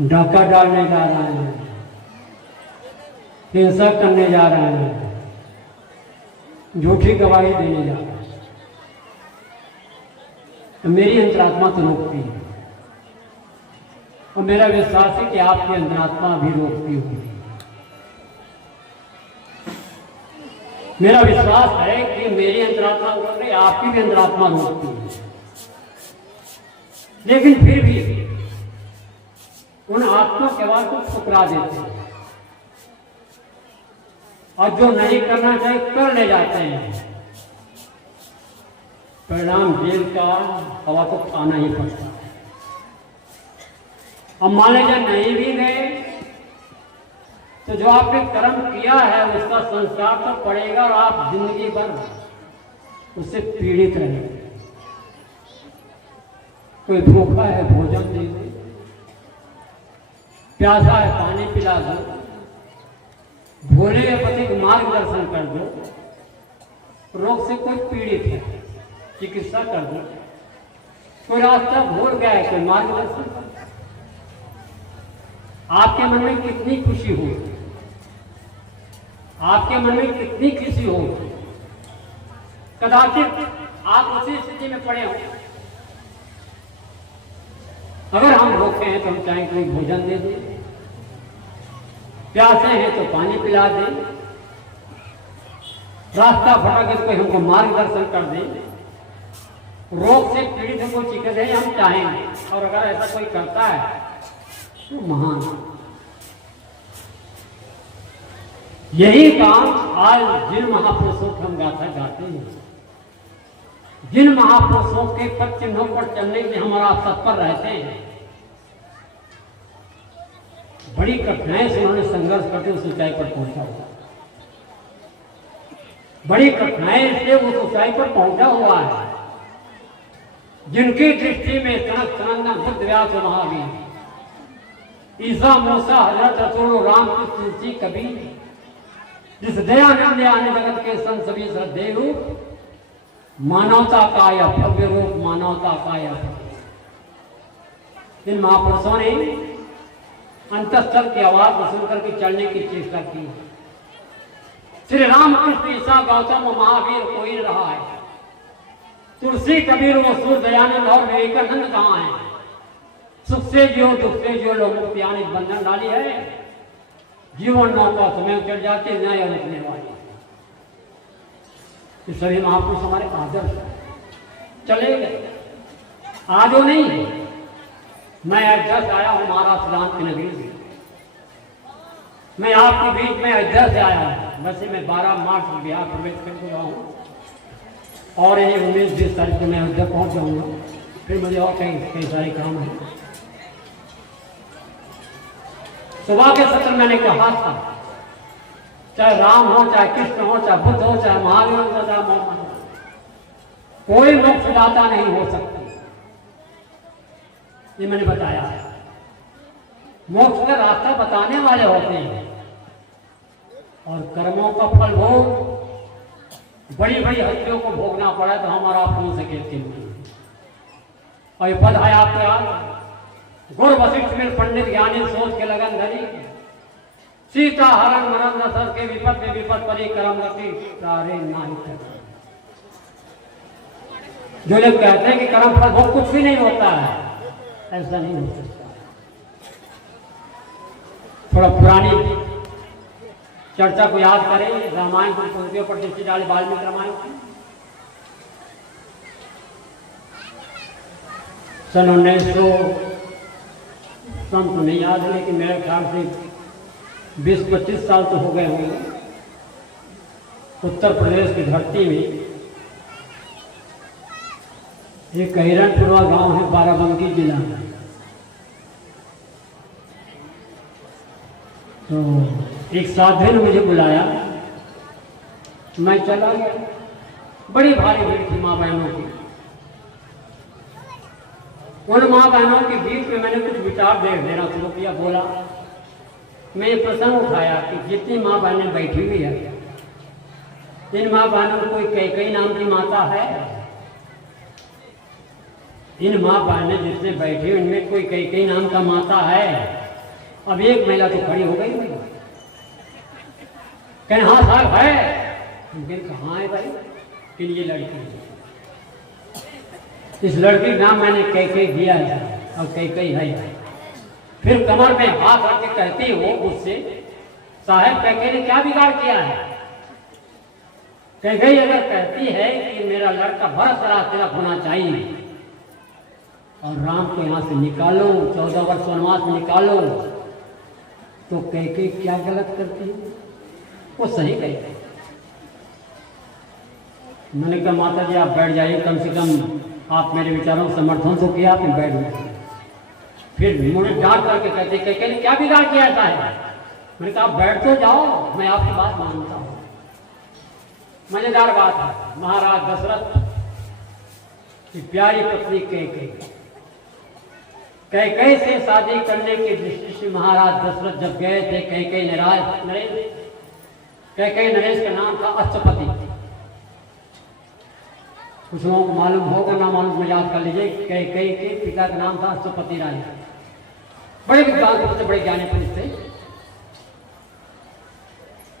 डाका डालने जा रहे हैं, हिंसा करने जा रहे हैं, झूठी गवाही देने जा रहे हैं, तो मेरी अंतरात्मा तो रोकती है और मेरा विश्वास है कि आपकी अंतरात्मा भी रोकती होगी। मेरा विश्वास है कि मेरी अंतरात्मा रोक रही, आपकी भी अंतरात्मा रोकती है। लेकिन फिर भी उन आत्मा के बाद को ठुकरा देते हैं और जो नहीं करना चाहिए कर ले जाते हैं। परिणाम जेल का हवा तो खाना ही पड़ता है। अब मान लीजिए नहीं भी गए तो जो आपने कर्म किया है उसका संस्कार तो पड़ेगा और आप जिंदगी भर उससे पीड़ित रहेंगे। कोई भूखा है भोजन दे दे, प्यासा है पानी पिला दो, भोले या पति को मार्गदर्शन कर दो, रोग से कोई पीड़ित है चिकित्सा कर दो, कोई रास्ता भूल गया है कोई मार्गदर्शन कर दो। आपके मन में कितनी खुशी हो, आपके मन में कितनी खुशी हो। कदाचित आप उसी स्थिति में पड़े हो, अगर हम भूखे हैं तो हम चाहें कोई भोजन दे दे, प्यासे हैं तो पानी पिला दे, रास्ता भटक गया तो कोई हमको मार्गदर्शन कर दे, रोग से पीड़ित हमको चिकित्सा हम चाहेंगे। और अगर ऐसा कोई करता है तो महान। यही काम आज जिन महापुरुषों की हम गाथा गाते हैं, जिन महापुरुषों के पद चिन्हों पर चलने के लिए हमारा तत्पर रहते हैं, बड़ी कठिनाई से उन्होंने संघर्ष करके उस ऊंचाई पर पहुंचा हुआ, बड़ी कठिनाई से उस ऊंचाई पर पहुंचा हुआ है। जिनकी दृष्टि में सनत सनंदन बुद्ध व्यास महावीर, ईसा मूसा हजरत रसूल राम कृष्ण तुलसी कबीर, जिस दयानंद आने जगत के संत सभी श्रद्धेय रूप, मानवता का यह भव्य रूप, मानवता का यह इन महापुरुषों ने अंतस्थल की आवाज को सुनकर के चलने की चेष्टा की। श्री रामकृष्ण ईसा गौतम महावीर कोई रहा है, तुलसी कबीर वो सूर दयानंद और विवेकानंद कहाँ है। सुख से जियो दुख से जियो लोग मुक्ति आने बंधन डाली है, जीवन नौका समय चल जाते न्याय रुकने वाली। ये सभी महापुरुष हमारे आदर्श चले गए, आज वो नहीं है। मैं अयोध्या से आया हूँ, महाराष्ट्र सिद्धांत की नगरी से। मैं आपके बीच में अयोध्या से आया हूँ। वैसे मैं 12 मार्च बिहार प्रवेश कर चुका हूँ और ये 19-20 तारीख को मैं अयोध्या पहुँच जाऊँगा। फिर मुझे और कई सारे काम है। सुबह के सत्र मैंने कहा था, चाहे राम हो, चाहे कृष्ण हो, चाहे बुद्ध हो, चाहे महावीर हो, चाहे मोहम्मद हो, कोई मोक्षदाता नहीं हो सकती। ये मैंने बताया है। मोक्ष का रास्ता बताने वाले होते हैं और कर्मों का फल भोग बड़ी बड़ी हस्तियों को भोगना पड़ा तो हमारा अपनों से कहते हैं। और ये पद है आपके याद, गुर वशिष्ठ मिल पंडित ज्ञानी सोच के लगन धरी, सीता हरण मरण नसर के विपद में विपद परी कर्म गति सारे नहीं। जो लोग कहते हैं कि कर्म फल भोग कुछ भी नहीं होता है, ऐसा नहीं हो सकता। थोड़ा पुरानी चर्चा को याद करें, रामायण की पंक्तियों पर दृष्टि डाले, वाल्मीकि रामायण सन 1900 सन तो नहीं याद है, लेकिन मेरे ख्याल से 20-25 साल तो हो गए होंगे। उत्तर प्रदेश की धरती में एक हिरणपुरवा गांव है, बाराबंकी जिला में। तो एक साधु ने मुझे बुलाया, मैं चला गया। बड़ी भारी भीड़ थी माँ बहनों की। उन माँ बहनों के बीच में मैंने कुछ विचार देना शुरू किया। बोला, मैं ये प्रश्न उठाया कि जितनी माँ बहनें बैठी हुई है, इन माँ बहनों में कोई कैकेयी नाम की माता है? इन माँ बहनें जितने बैठी हुई, इनमें कोई कैकेयी नाम का माता है? अब एक महिला तो खड़ी हो गई। कहें हाँ साहब है। कहाँ है भाई? कि ये लड़की है। इस लड़की का नाम मैंने कैकेयी दिया है और कैकेयी है। फिर कमर में हाथ रख के कहती हो मुझसे, साहब कैकेयी ने क्या बिगाड़ किया है? कैकेयी अगर कहती है कि मेरा लड़का भरत तिलक होना चाहिए और राम को यहाँ से निकालो, 14 वर्ष वनवास में निकालो, तो कैकेयी क्या गलत करती है? वो सही कहती है। मैंने कहा माता जी आप बैठ जाइए, कम से कम आप मेरे विचारों का समर्थन तो किया, आपने बैठ जाइए। फिर मुझे डांट करके कहते कैकेयी ने क्या बिगाड़ किया है? मैंने कहा बैठ तो जाओ, मैं आपकी बात मानता हूँ। मजेदार बात है, महाराज दशरथ की प्यारी पत्नी कैकेयी से शादी करने की दृष्टि से महाराज दशरथ जब गए थे, कैकेयी नरेश का नाम था अश्वपति। कुछ लोगों को मालूम होगा, ना मालूम में याद कर लीजिए। कैकेयी के पिता का नाम था अश्वपति राय। बड़े विद्वान पुरुष थे, बड़े ज्ञानी पुरुष थे।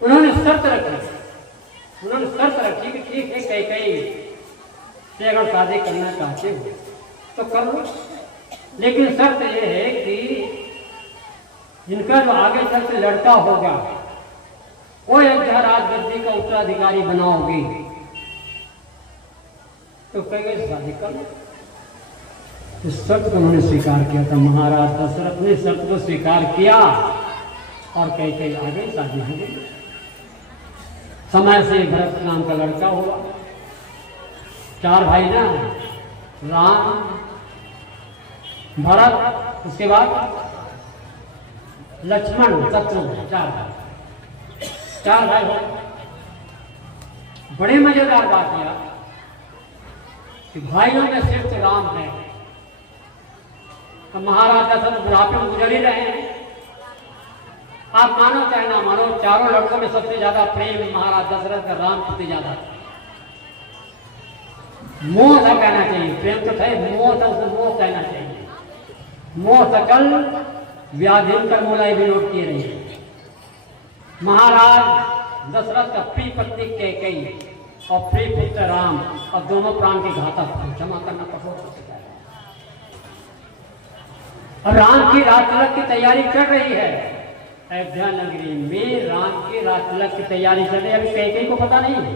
उन्होंने शर्त रखी कि ठीक है कैकेयी से अगर शादी करना चाहते हो तो कर लो, लेकिन शर्त यह है कि इनका जो आगे चल के लड़का होगा वो अयोध्या राजगद्दी का उत्तराधिकारी बनाओगी, तो कैकेयी से शादी कर लो। इस शर्त को उन्होंने स्वीकार किया था। महाराज दशरथ ने शर्त को स्वीकार किया और कैकेयी आ गई, शादी हो गई। समय से भरत नाम का लड़का हुआ। 4 भाई ना, राम, भरत, उसके बाद लक्ष्मण, शत्रुघ्न, 4 भाई हो। बड़े मजेदार बात यह कि भाइयों में सिर्फ राम है। अब महाराज दशरथ बुढ़ापे में गुजर ही रहे हैं। आप मानो चाहे ना मानो, चारों लड़कों में सबसे ज्यादा प्रेम महाराज दशरथ का राम प्रति ज्यादा था। मोह सा कहना चाहिए, प्रेम तो थे, मोह कहना चाहिए। मोह सकल व्याधि कर मोलाई भी नोट किए रही। महाराज दशरथ का प्रिय पत्नी कैकेयी और प्रिय पुत्र राम, अब दोनों प्राण के घातक, क्षमा करना कठोर हो सकता है। और राम की रात तिलक की तैयारी चल रही है अयोध्या नगरी में। राम की रात तिलक की तैयारी चल रही है। अभी कैकेयी को पता नहीं है,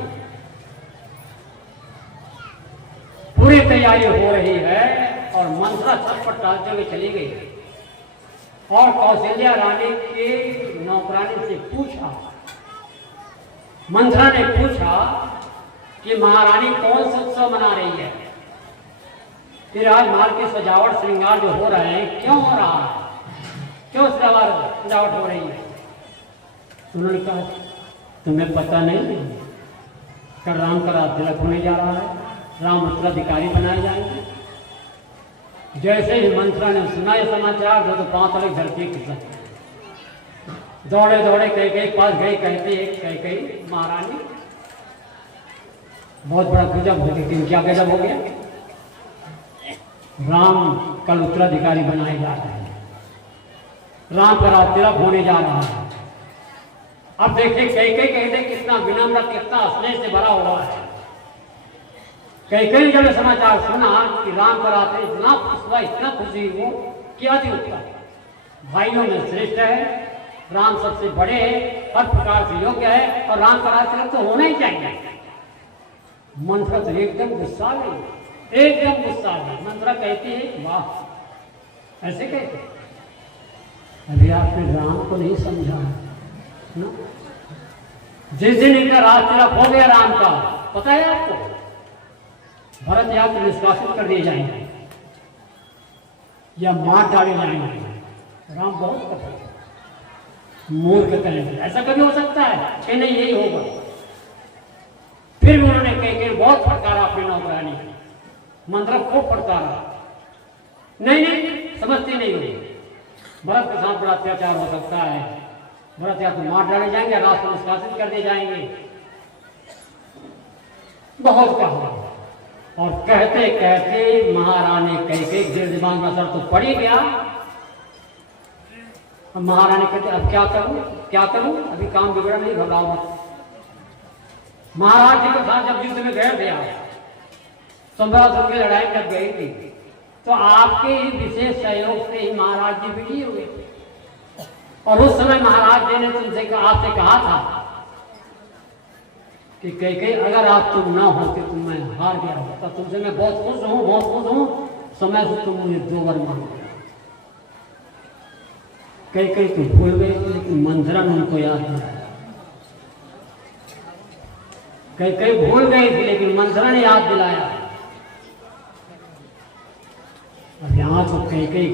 पूरी तैयारी हो रही है और मंथरा छत पर टालते हुए चली गई और कौशल्या रानी के नौकरानी से पूछा, मंथरा ने पूछा कि महारानी कौन सा उत्सव मना रही है? कि राजमहल की सजावट श्रृंगार जो हो रहे हैं क्यों हो रहा है, क्यों सजावट हो रही है? उन्होंने कहा तुम्हें पता नहीं, कल राम का रात तिलक होने जा रहा है, राम उत्तराधिकारी बनाए जाएंगे। जैसे ही मंथरा ने सुना यह समाचार, तो 5 अलग धरती खिसक दौड़े दौड़े कैकेयी पास गई। कहती है कैकेयी महारानी बहुत बड़ा गजब हो गया। क्या गजब हो गया? राम कल उत्तराधिकारी बनाए जा रहे हैं, राम का रात तिलक होने जा रहा है। अब देखिए कैकेयी कहते कितना विनम्र, कितना स्नेह से भरा हुआ है। कैकेयी जब समाचार सुना कि राम का रात इतना खुश हुआ, इतना खुशी हो कि अति उत्तम भाइयों में श्रेष्ठ है, राम सबसे बड़े हैं, हर प्रकार से योग्य है और राम का रात तिलक तो होना ही चाहिए। मंथरा तो एकदम गुस्सा गई, एकदम गुस्सा गई। मंथरा कहती है वाह, ऐसे कहते अभी आपने राम को नहीं समझा ना। जिस दिन इनका राज तिलक हो गया राम का, पता है आपको, भरत यात्र निष्कासित कर दिए जाएंगे या मार डाले जाएंगे। राम बहुत कठोर मूर्ख कहेंगे, ऐसा कभी हो सकता है कि नहीं, यही होगा। फिर भी उन्होंने कह बहुत फटकारा अपने नौकरानी, मंत्र को फटकारा, नहीं नहीं समझती नहीं हुई। भरत के साथ बड़ा अत्याचार हो सकता है, भरत या तो मार डाले जाएंगे, राष्ट्र निष्कासित कर दिए जाएंगे। बहुत कहा और कहते कहते महारानी कह दिल दिमाग में असर तो पड़ ही गया। अब महारानी कहते अब क्या करूं क्या करूं, अभी काम बिगड़ा नहीं, घबराओ मत। महाराज जी के साथ जब युद्ध में गए थे आप, 1500 की लड़ाई जब गई थी, तो आपके ही विशेष सहयोग से ही महाराज जी विजयी हुए। और उस समय महाराज जी ने तुमसे आपसे कहा था कि कई अगर आप तुम ना होते तो मैं हार गया होता, तुमसे मैं बहुत खुश हूं, समय से तुम मुझे 2 वर मांग गया। कई तो भूल गए, लेकिन मंथरा ने उनको याद दिलाया। कई भूल गई थी, लेकिन मंथरा ने याद दिलाया। अब यहाँ तो कई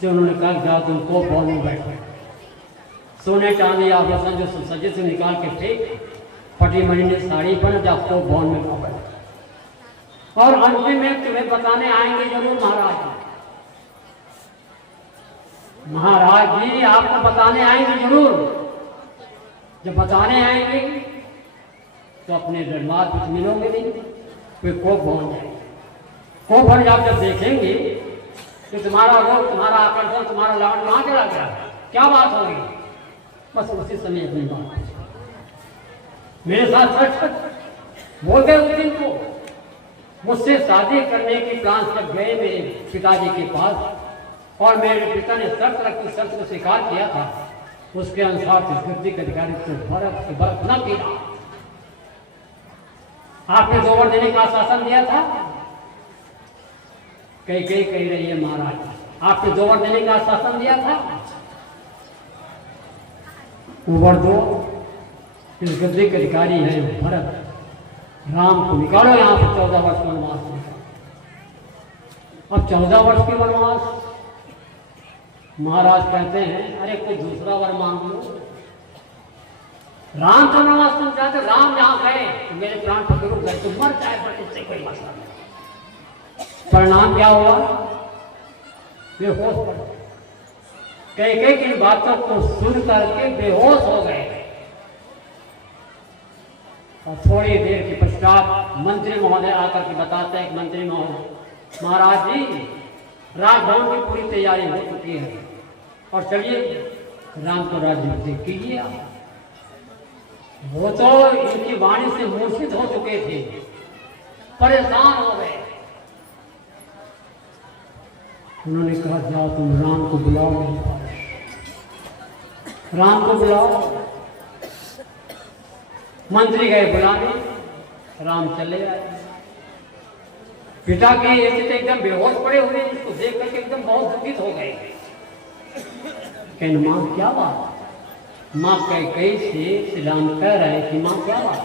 से उन्होंने कहा जाओ तुम को बॉल में बैठो, सोने चांदी आभूषण जो सजे से निकाल के फेंक, फटी मणि ने साड़ी पहन, जा को बॉल में खा बैठो। और अंतिम में तुम्हें बताने आएंगे जरूर महाराज जी, महाराज जी आपको बताने आएंगे जरूर। जब बताने आएंगे तो अपने दरबार कुछ मिलोगे नहीं, फिर कोप भवन जाएंगे। कोप भवन आप जब देखेंगे कि तुम्हारा रोग, तुम्हारा आकर्षण, तुम्हारा लाड कहाँ चला गया, क्या बात होगी, बस उसी समय अपनी बात मेरे साथ सच बोल गए। उस दिन को मुझसे शादी करने की प्लान जब गए मेरे पिताजी के पास, और मेरे पिता ने शर्त रखी, शर्त को स्वीकार किया था, उसके अनुसार गद्दी के अधिकारी को बर्फ न पीना। आपने 2 वर देने का आश्वासन दिया था, कई कह रही है महाराज, आपने 2 वर देने का आश्वासन दिया था, वो वर 2। इस गद्दी के अधिकारी है भरत, राम को निकालो यहाँ से 14 वर्ष का वनवास निकालो। अब 14 वर्ष की वनवास, महाराज कहते हैं अरे कोई दूसरा वर मांग लो। राम का वनवास तुम चाहते, राम जहां गए तो मेरे प्राण पकड़ रुक गए, तुम मर जाए पर इससे कोई मसला नहीं। परिणाम क्या हुआ, बेहोश पड़ गए। कई किन बातों को सुन करके बेहोश हो गए। और थोड़ी देर के पश्चात मंत्री महोदय आकर के बताते हैं, मंत्री महोदय महाराज जी राजभवन की पूरी तैयारी हो चुकी है, और चलिए राम को राज्य कीजिए। वो तो इनकी वाणी से मूर्छित हो चुके थे, परेशान हो गए। उन्होंने कहा जाओ तुम राम को बुलाओ, राम को बुलाओ। मंत्री गए बुलाने, राम चले आए। पिता के एकदम बेहोश पड़े हुए, इसको देख करके एकदम बहुत दुखित हो गए। कहने माँ क्या बात, माँ कई से राम कह रहे कि माँ क्या बात,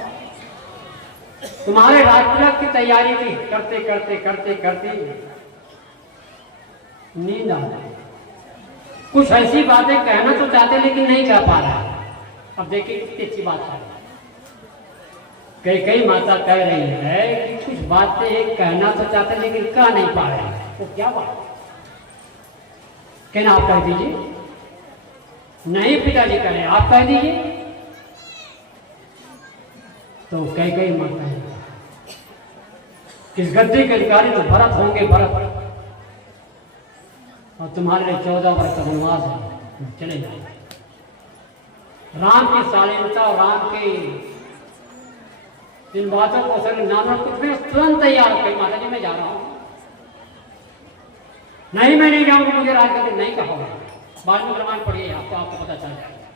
तुम्हारे राजतिलक की तैयारी थी, करते करते करते करते नींद आ गई। कुछ ऐसी बातें कहना तो चाहते लेकिन नहीं कह पा रहा। अब देखिए कितनी अच्छी बात है, कई माता कह रही है कि कुछ बातें कहना तो चाहते लेकिन कह नहीं पा रहे, तो क्या बात, कहना आप कह दीजिए। नहीं पिताजी करें, आप कह दीजिए। तो कई माता है किस गद्दी के अधिकारी तो भरत होंगे, भरत, और तुम्हारे लिए 14 वर्ष का वनवास है, चले जाए। राम की शालीनता और राम की इन बातों को सर नाम कुछ में तुरंत तैयार कर, माता जी मैं जा रहा हूं। नहीं मैं नहीं जाऊंगी, मुझे राजगद्दी नहीं कहोगे। वाल्मीकि रामायण पढ़िए, आपको पता चल जाएगा।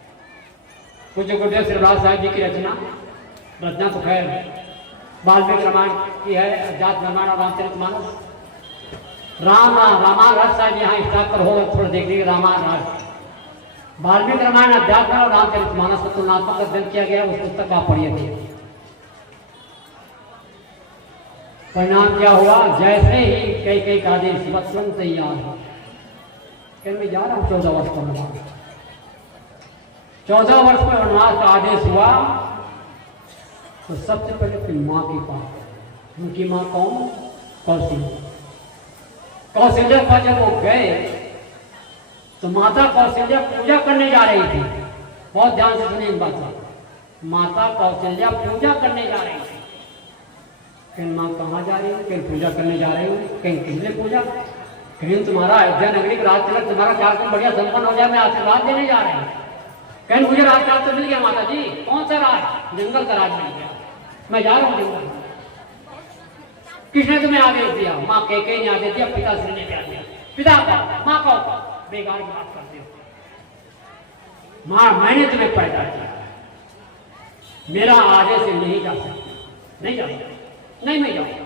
कुछ गुरुदेव श्रीराज साहब जी की रचना तो खैर वाल्मीकि रामायण की है, जात रामायण और रामचरितमानस। रामायण साहब यहाँ स्टार्ट पर होगा, थोड़ा देख लीजिए रामायण वाल्मीकि रामायण अध्यात्म और रामचरितमानस का तुलनात्मक अध्ययन किया गया, उस पुस्तक का पढ़िए। परिणाम क्या हुआ? जैसे ही कई का आदेश वत्सन तैयार हो, मैं जा रहा हूँ 14 वर्ष का वनवास। 14 वर्ष का वनवास का आदेश हुआ तो सबसे पहले अपनी माँ की पास, उनकी माँ कौन? कौशल्या। कौशल्या पर जब वो गए तो माता कौशल्या पूजा करने जा रही थी। बहुत ध्यान से सुनिए इन बातों। माता कौशल्या पूजा करने जा रही थी। कहीं माँ कहाँ जा रही है? कहीं पूजा करने जा रही हूँ। कहीं किसने पूजा? कहीं तुम्हारा अयोध्या नगरी का राज तिलक तुम्हारा कार्यक्रम बढ़िया संपन्न हो जाए, मैं आशीर्वाद देने जा रही हूँ। कहीं मुझे राजकाज तो मिल गया माता जी। कौन सा राज? जंगल का राज मिल गया, मैं जा रहा हूँ जंगल। किसने तुम्हें आदेश दिया? माँ कैकेयी ने आदेश दिया, पिताश्री ने क्या दिया? पिता का, माँ का, बेकार की बात करते हो। माँ मैंने तुम्हें पैदा किया, मेरा आदेश नहीं जा सकता, नहीं जा सकता, नहीं मैं जाऊँ।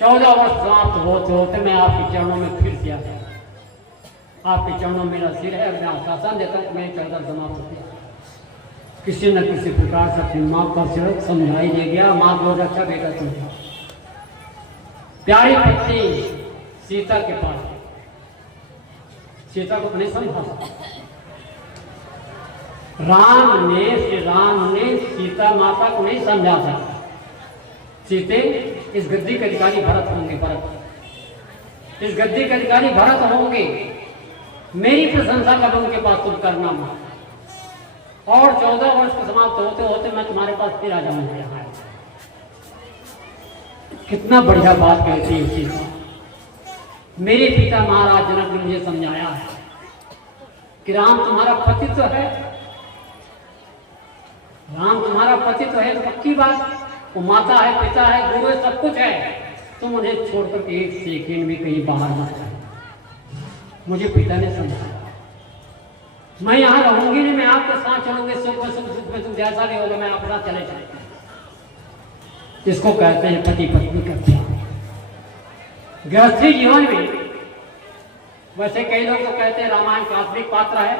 14 वर्ष समाप्त होते होते मैं आपके चरणों में फिर से आ गया। आपके चरणों में मेरा सिर है, मैं आश्वासन देता हूँ मैं 14 समाप्त हो गया। किसी न किसी प्रकार से अपनी माँ पर समझाई दे गया। माँ को रक्षा बेटा समझा। प्यारी पत्नी सीता के पास, सीता को नहीं समझा। श्री राम ने सीता माता को नहीं समझा था। सीते, इस गद्दी के अधिकारी भरत होंगे, भरत इस गद्दी के अधिकारी भरत होंगे, मेरी प्रशंसा कब उनके पास तुम करना मां। और 14 वर्ष के समाप्त होते होते मैं तुम्हारे पास फिर आ जाऊंगा यहाँ। कितना बढ़िया बात कहती है सीता। मेरे पिता महाराज जनक ने मुझे समझाया है कि राम तुम्हारा पति तो है, राम तुम्हारा पति तो है, तो पक्की बात, वो माता है, पिता है, गुरु है, सब कुछ है। तुम उन्हें छोड़कर के एक सेकंड भी कहीं बाहर मत जाओ। मुझे पिता ने समझाया, मैं यहाँ रहूंगी नहीं, मैं आपके साथ चलूंगी, सुख में सुख, सुख में सुख, जैसा भी होगा मैं आपके साथ चले जाऊंगा। इसको कहते हैं पति पत्नी का प्यार। गृहस्थी जीवन में वैसे कई लोग तो कहते हैं रामायण काल्पनिक पात्र है,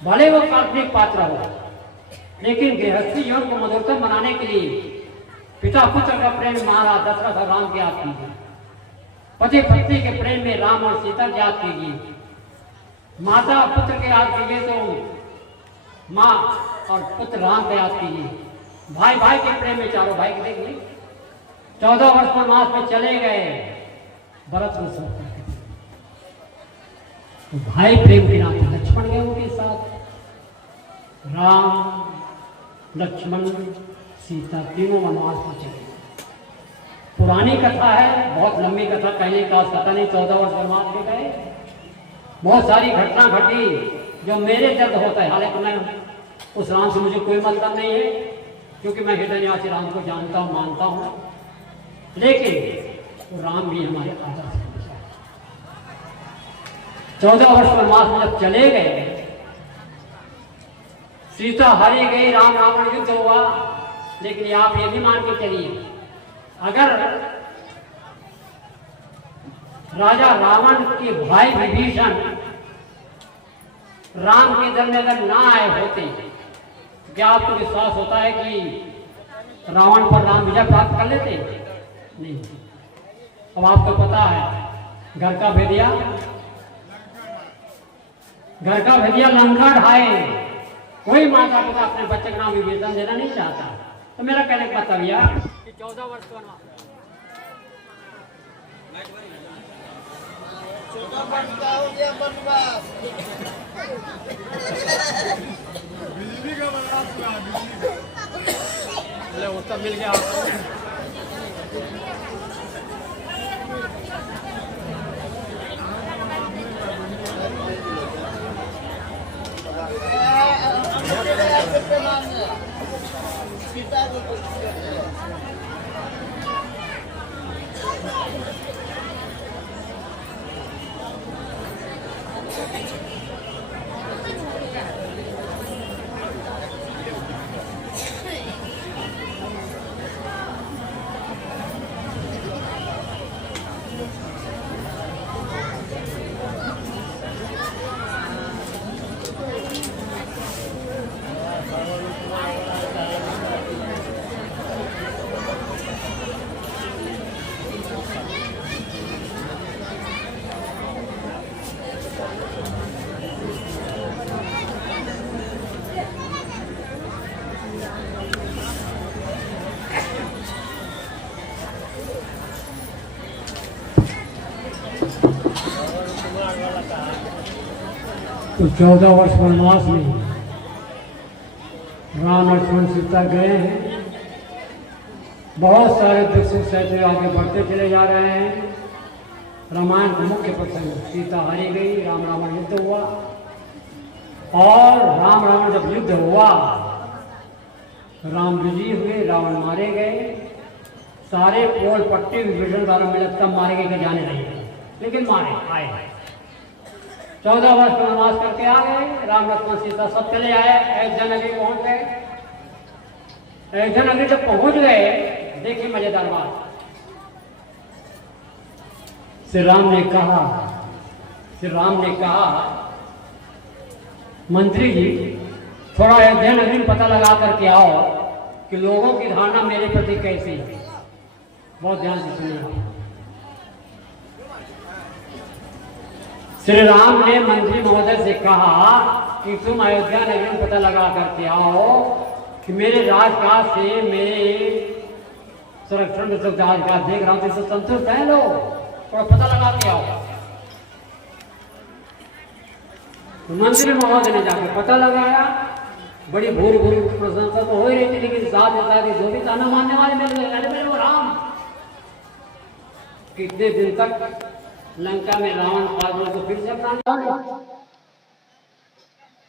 भले वो काल्पनिक पात्र हो, लेकिन गृहस्थी जीवन को मधुरतम बनाने के लिए पिता पुत्र का प्रेम महाराज दशरथ और राम की याद कीजिए। पति पत्नी के प्रेम में राम और सीता की याद कीजिए। माता पुत्र के याद कीजिए तो माँ और पुत्र राम को याद कीजिए। भाई भाई के प्रेम में चारों भाई के देखिए। 14 वर्ष वनवास में चले गए भरत को सब तो भाई प्रेम के नाते लक्ष्मण गए उनके साथ। राम लक्ष्मण सीता तीनों वनवास में चले। पुरानी कथा है, बहुत लंबी कथा, कहने का कथा नहीं। 14 वर्ष वनवास में गए, बहुत सारी घटना घटी जो मेरे दर्द होता है। हालांकि मैं उस राम से मुझे कोई मतलब नहीं है, क्योंकि मैं हृदय निवासी राम को जानता हूँ, मानता हूँ, लेकिन राम भी हमारे आदर्श हैं। 14 वर्ष वनवास में जब चले गए, सीता हरी गई, राम रावण युद्ध हुआ, लेकिन आप ये भी मान के चलिए, अगर राजा रावण के भाई विभीषण राम के दल में अगर ना आए होते, क्या आपको विश्वास होता है कि रावण पर राम विजय प्राप्त कर लेते? नहीं। अब आपको पता है घर का भेदिया लंका ढाए। कोई माता पिता अपने बच्चे का नाम विभीषण देना नहीं चाहता। तो मेरा कहने का मतलब यह कि 14 वर्ष का उसका मिल गया आपको। तो 14 वर्ष वनवास में राम लक्ष्मण सीता गए हैं। बहुत सारे दुख सुख सहते आगे बढ़ते चले जा रहे हैं। रामायण का मुख्य प्रसंग, सीता हारी गई, राम रावण युद्ध हुआ, और राम रावण जब युद्ध हुआ, राम विजयी हुए, रावण मारे गए, सारे पोल पट्टी विभीषण द्वारा मिले तब मारे गए जाने नहीं, लेकिन मारे आए। 14 वर्ष वनवास करके आ गए, राम लक्ष्मण सीता सब चले आए, अयोध्या नगरी पहुंच गए। अयोध्या नगरी जब पहुंच गए, देखिए मजेदार बात, श्री राम ने कहा मंत्री जी थोड़ा अयोध्या नगरी में पता लगा करके आओ कि लोगों की धारणा मेरे प्रति कैसी है। बहुत ध्यान से सुनिए। श्री राम ने मंत्री महोदय से कहा कि तुम अयोध्या नगरी में पता लगा करके आओ कि मेरे राजकाज से, मेरे संरक्षण में सब राजकाज देख रहा हूं, तो संतुष्ट है लोग, थोड़ा पता लगा के आओ। तो मंत्री महोदय ने जाकर पता लगाया। बड़ी भूरी भूरी प्रशंसा तो हो ही रही थी, लेकिन साथ ही साथ जो भी ताना मानने वाले मिल गए, अरे मेरे वो राम, कितने दिन तक लंका में रावण पागल को फिर से अपना।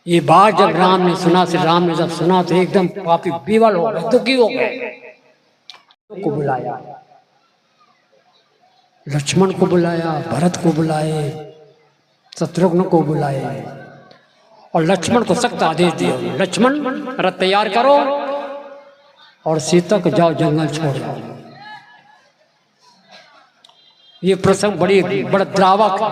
ये बात जब राम ने सुना, श्री राम ने जब सुना तो एकदम काफी विवल हो गए, दुखी हो गए। को बुलाया, लक्ष्मण को बुलाया, भरत को बुलाए, शत्रुघ्न को बुलाए, और लक्ष्मण को सख्त आदेश दिया, लक्ष्मण रथ तैयार करो और सीता को जाओ जंगल छोड़ जाओ। ये प्रसंग बड़ा द्रावक है।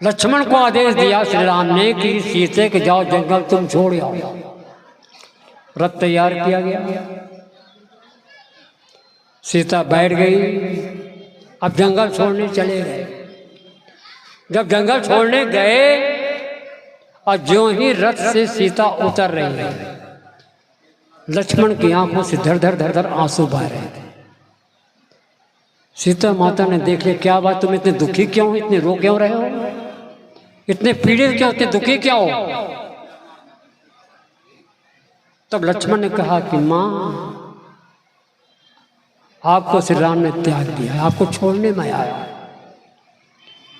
लक्ष्मण को आदेश दिया श्री राम ने कि सीते के जाओ जंगल तुम छोड़ आओ। रथ तैयार किया गया, सीता बैठ गई, अब जंगल छोड़ने चले गए। जब जंगल छोड़ने गए और ज्यों ही रथ से सीता उतर रही है, लक्ष्मण की आंखों से धर धर आंसू बह रहे थे। सीता माता ने देख लिया, क्या बात, तुम इतने दुखी क्यों, इतने रो क्यों रहे हो, इतने पीड़ित क्यों, इतने दुखी क्यों हो। तब लक्ष्मण ने कहा कि मां, आपको श्री राम ने त्याग दिया है, आपको छोड़ने में आया।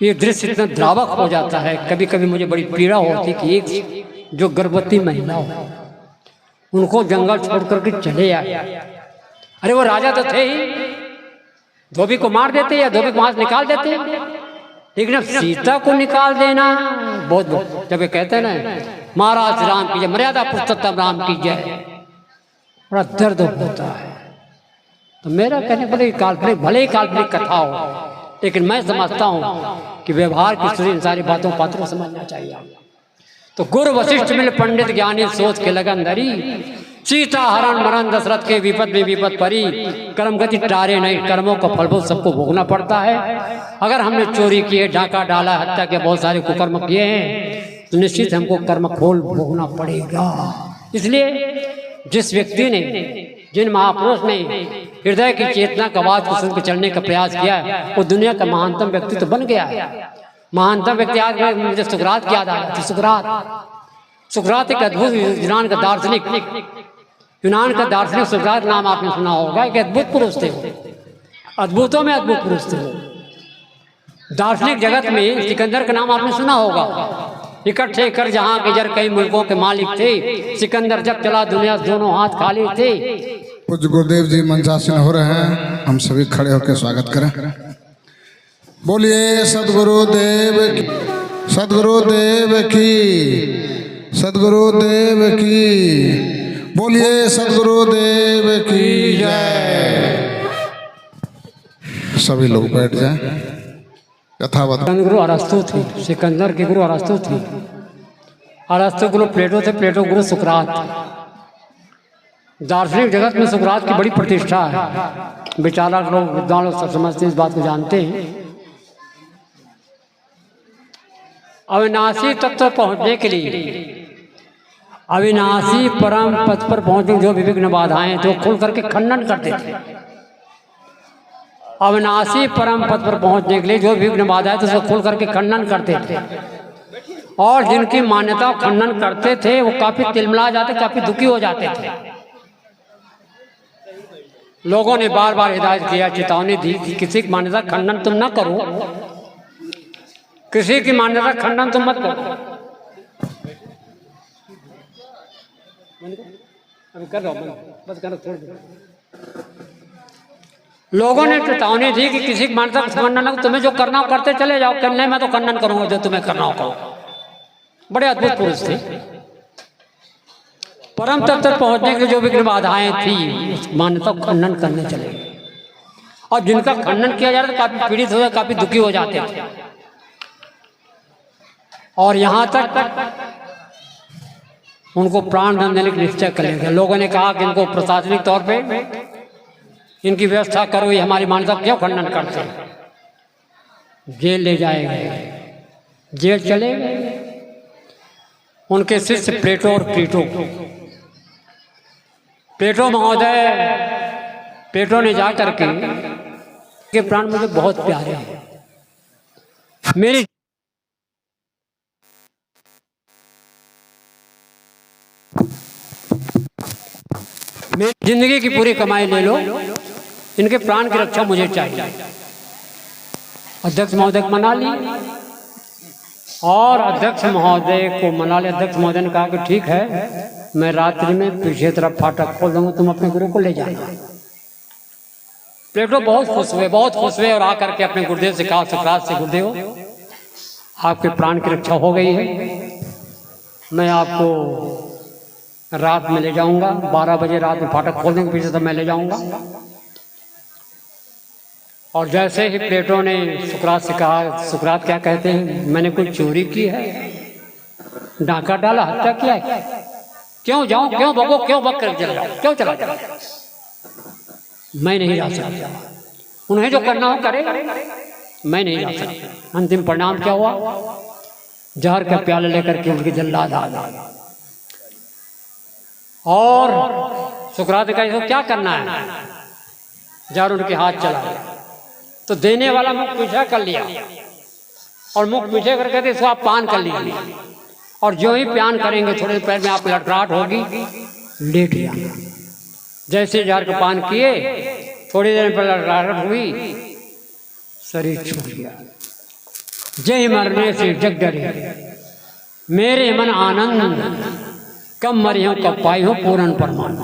ये दृश्य इतना द्रावक हो जाता है, कभी कभी मुझे बड़ी पीड़ा होती कि एक जो गर्भवती महिला हो, उनको जंगल छोड़ करके चले आए। अरे वो राजा तो थे ही, धोबी को मार देते या धोबी को वहां से निकाल देते, लेकिन अब सीता को निकाल देना बहुत, जब ये कहते हैं ना महाराज राम की जय, मर्यादा पुरुषोत्तम राम की जय, बड़ा दर्द होता है। तो मेरा कहने भले ही काल्पनिक कथा हो, लेकिन मैं समझता हूं कि व्यवहार की सूरी इन सारी बातों पात्रों समझना चाहिए। तो गुरु वशिष्ठ मिल पंडित ज्ञानी सोच के लगन धरी, सीता हरण मरण दशरथ के विपद में विपद परी, कर्म गति टारे नहीं, कर्मों का फल सबको भोगना पड़ता है। अगर हमने चोरी किए, डाका डाला, हत्या के बहुत सारे कुकर्म किए हैं, तो निश्चित हमको कर्म खोल भोगना पड़ेगा। इसलिए जिस व्यक्ति ने, जिन महापुरुष ने हृदय की चेतना का आवाज को सुनकर चलने का प्रयास किया है, वो दुनिया का महानतम व्यक्ति तो बन गया है। महानतम व्यक्ति आज मुझे सुकरात की याद आ रहा था। सुकरात एक अद्भुत यूनान का दार्शनिक सुकरात नाम आपने सुना होगा। एक अद्भुत पुरुष थे, अद्भुतों में अद्भुत पुरुष थे। दार्शनिक जगत में सिकंदर का नाम आपने सुना होगा। इकट्ठे कर जहां के जर कई मुल्कों के मालिक थे, सिकंदर जब चला दुनिया दोनों हाथ खाली थे। पूज्य गुरुदेव जी मंचासीन हो रहे हैं, हम सभी खड़े होकर स्वागत करें। बोलिए सदगुरुदेव की, सदगुरुदेव की, सदगुरुदेव की, बोलिए सदगुरुदेव की जय। सभी लोग बैठ जाएं। यथावत गुरु अरस्तु थे, सिकंदर के गुरु अरस्तु थे। अरस्तु गुरु प्लेटो थे, प्लेटो गुरु सुकरात। दार्शनिक जगत में सुकरात की बड़ी प्रतिष्ठा है। विचारक लोग, विद्वान लोग सब समझते हैं, इस बात को जानते हैं। अविनाशी तत्व पर पहुंचने के लिए, अविनाशी परम पद पर पहुंचने जो विभिन्न बाधाएं तो खोल करके खंडन करते थे। अविनाशी परम पद पर पहुंचने के लिए जो विघ्न बाधा है तो उसको खोल करके खंडन करते थे। और जिनकी मान्यता खंडन करते थे वो काफी तिलमिला जाते, काफी दुखी हो जाते थे। लोगों ने बार बार हिदायत किया, चेतावनी दी कि किसी की मान्यता खंडन तुम न करो, किसी की मान्यता खंडन तुम मत करो। कर रहा हूं, बस कर थोड़ी देर। लोगों ने चेतावनी दी कि किसी की मान्यता का खंडन न, तुम्हें जो करना हो करते चले जाओ, नहीं मैं तो खंडन करूंगा जो तुम्हें करना हो करो। बड़े अद्भुत पुरुष थे। परम तत्व तक पहुंचने की जो विघ्न बाधाएं थी उस मान्यता को खंडन करने चले गए। और जिनका खंडन किया जा रहा था काफी पीड़ित हो, काफी दुखी हो जाते थे। और यहां तक उनको प्राण दंड देने का निश्चय कर लिया गया। लोगों ने कहा कि इनको प्रशासनिक तौर पे इनकी व्यवस्था करो, ये हमारी मान्यता क्यों खंडन करते हैं। जेल ले जाए गए, जेल चले गए। उनके शिष्य प्लेटो और प्लेटो महोदय, प्लेटो ने जा करके के प्राण मुझे बहुत प्यारे हैं, मेरी जिंदगी की पूरी कमाई ले लो, इनके प्राण की रक्षा मुझे चाहिए। अध्यक्ष महोदय को मना ली और अध्यक्ष महोदय को मना लिया। अध्यक्ष महोदय ने कहा कि ठीक है, मैं रात्रि में पीछे तरफ फाटक खोल दूंगा, तुम अपने गुरु को ले जाना। प्लेटो बहुत खुश हुए, बहुत खुश हुए और आकर के अपने गुरुदेव से कहा, सुकरात से, गुरुदेव आपके प्राण की रक्षा हो गई है, मैं आपको रात में ले जाऊंगा, 12 बजे रात में फाटक खोल देंगे पीछे, तब मैं ले जाऊंगा। और जैसे ही प्लेटो ने सुकरात से कहा, सुकरात क्या कहते हैं, मैंने कोई चोरी की है, डाका डाला, हत्या किया है, क्यों जाऊं, क्यों भगो, क्यों भग कर चला जाऊं, क्यों चला जाऊं, मैं नहीं जा सकता। उन्हें जो करना हो करे, मैं नहीं जा सकता। अंतिम परिणाम क्या हुआ, जहर का प्याला लेकर के उनकी जल्लाद आ गई। और सुकरात का इसको क्या करना है, जहर उनके हाथ चला गया। तो देने वाला मुख पीछे कर लिया और मुख पीछे कर कहते इसको आप पान कर लीजिए, और जो ही पान करेंगे थोड़े पैर में आप लटराहट होगी, लेट जाना। जैसे जहर का पान किए, थोड़ी देर पर लटराहट हुई, शरीर छूट गया। जय मरने से जग डरे, मेरे मन आनंद, कब मरी हूँ कब पाई हूँ पूर्ण परमान।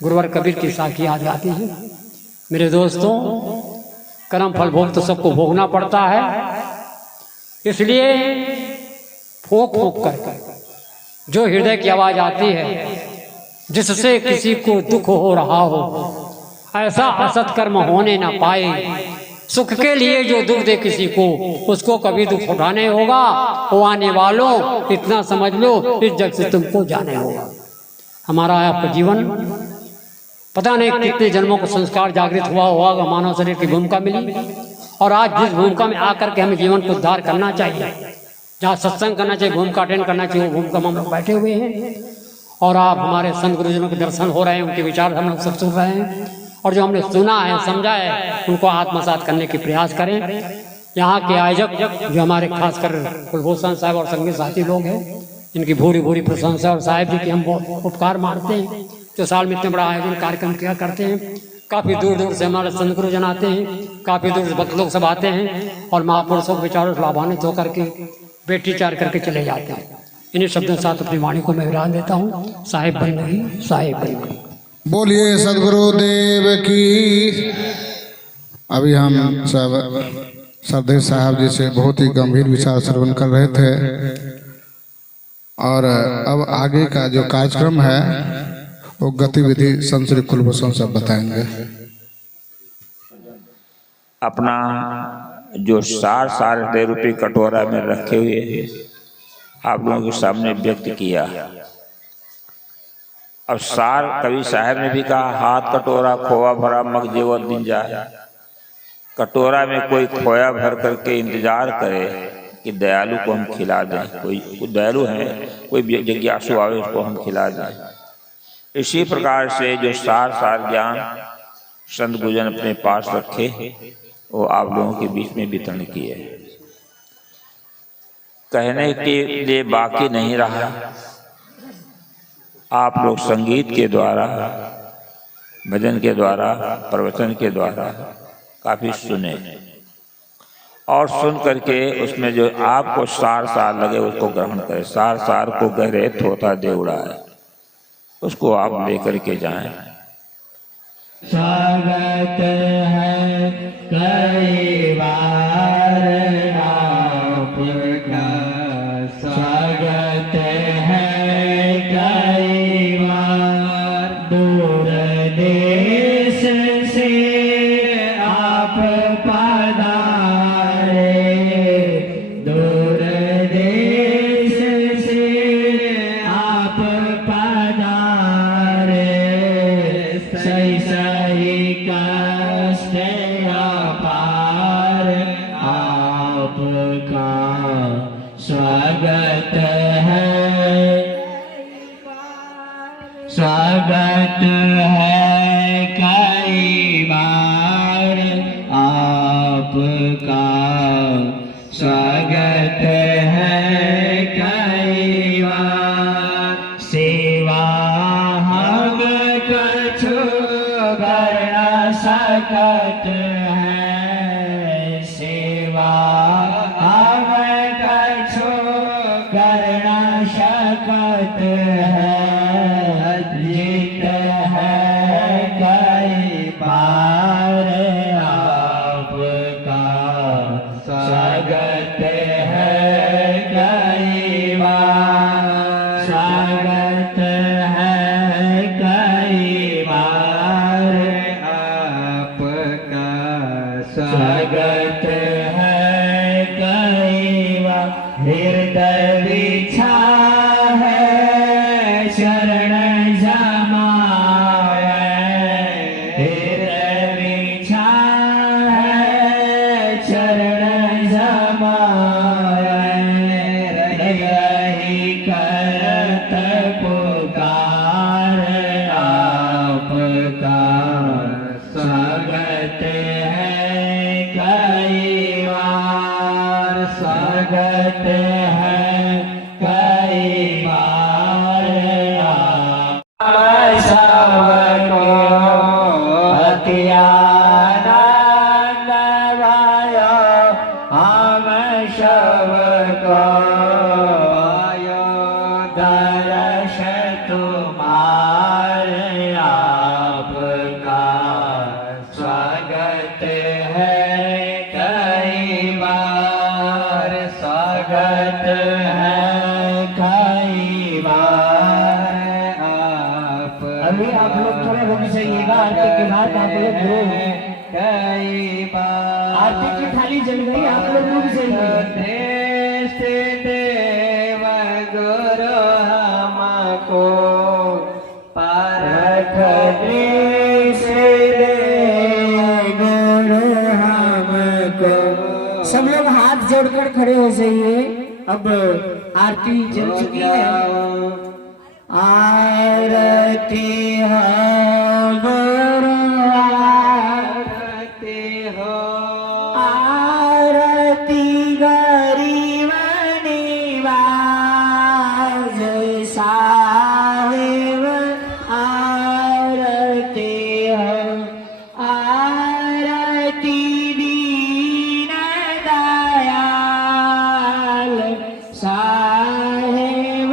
गुरुवर कबीर की साखी याद आती है। मेरे दोस्तों, कर्म फल भोग तो सबको भोगना पड़ता है, इसलिए फूंक फूंक कर जो हृदय की आवाज आती है, जिससे किसी को दुख हो रहा हो, ऐसा असत कर्म होने ना पाए, सुख के लिए जो दुख दे किसी को, उसको कभी दुख उठाने होगा। वो आने वालों, इतना समझ लो, इस जग से तुमको जाने होगा। हमारा आपका जीवन पता नहीं कितने जन्मों को संस्कार जागृत हुआ होगा, मानव शरीर की भूमिका मिली, और आज जिस भूमिका में आकर के हमें जीवन को उद्धार करना चाहिए, जहाँ सत्संग करना चाहिए, भूमिका अटेंड करना चाहिए, वो भूमिका में हम लोग बैठे हुए हैं। और आप हमारे संत गुरुजनों के दर्शन हो रहे हैं, उनके विचार हम लोग सब सुन रहे हैं, और जो हमने सुना है, समझा है, उनको आत्मसात करने के प्रयास करें। यहाँ के आयोजक जो हमारे खासकर कुलभूषण साहब और संगी साथी लोग हैं, इनकी भूरी भूरी प्रशंसा, और साहिब जी की हम बहुत उपकार मानते हैं, जो साल में इतने बड़ा आयोजन कार्यक्रम किया करते हैं। काफ़ी दूर दूर से हमारे संत गुरुजन आते हैं, काफ़ी दूर से भक्त लोग सब आते हैं, और महापुरुषों के विचारों से लाभान्वित होकर के बेटी चार करके चले जाते हैं। इन्हीं शब्दों के साथ अपनी वाणी को मैं विराम देता हूँ। साहिब बन गई, साहिब बन गई। बोलिए सदगुरुदेव की। अभी हम सब सरदेव साहब जी से बहुत ही गंभीर विचार श्रवण कर रहे थे, और अब आगे का जो कार्यक्रम है वो गतिविधि संत श्री कुलभूषण सब बताएंगे। अपना जो सार रूपी कटोरा में रखे हुए आप लोगों के सामने व्यक्त किया। अब सार कवि साहब ने भी कहा, हाथ कटोरा खोया भरा मग जेवर दिन जाए। कटोरा में कोई खोया भर करके इंतजार करे कि दयालु को हम खिला दें, कोई दयालु है, कोई जिज्ञासु आवे उसको हम खिला दें। इसी प्रकार से जो सार ज्ञान संत गुजन अपने पास रखे, वो आप लोगों के बीच में वितरण किए। कहने के लिए बाकी नहीं रहा, आप लोग संगीत के द्वारा, भजन के द्वारा, प्रवचन के द्वारा काफी सुने, और सुन करके उसमें जो आपको सार लगे उसको ग्रहण करें। सार को गहरे थोथा दे उड़ाए, उसको आप लेकर के जाएं। स्वागत है कई बार आपका, स्वागत है कई बार। दूर देश से आप पधारे, दूर देश से आप पधारे। सही सही कष्ट अपार आपका स्वागत है, स्वागत है कई बार आपका, स्वागत है कई बार। सेवा हम कछु कर न सकत है, सेवा हम कछु कर न सकत है। जीत है कई बार आपका, स्वागत है कई बार, स्वागत है कई बार आपका, स्वागत है कई बार। हृदय बिछा है शरण जमाए, हृदय बिछा है शरण जमाए। रही करत पुकार आपका, स्वागत है कई बार, स्वागत है कई बार। सबको अति आनंद भयो, हम सबको आयो दर्श तुम्हारे आपका, स्वागत है कई बार, स्वागत है कई बार आप। अभी आप लोग थोड़ा रुक जाइएगा, आरती के बाद आप लोग कई बार। आरती की थाली जल गई, आप लोग रुक जाइए। देव गुरु हमको पारख दृष्टि दे, गुरु हमको। सब लोग हाथ जोड़कर खड़े हो जाइए। अब आरती जल चुकी है। आरती हो गुरु, आरती हो, आरती गरीब निवाज साहिब, आरती हो, आरती दीन दयाल साहिब,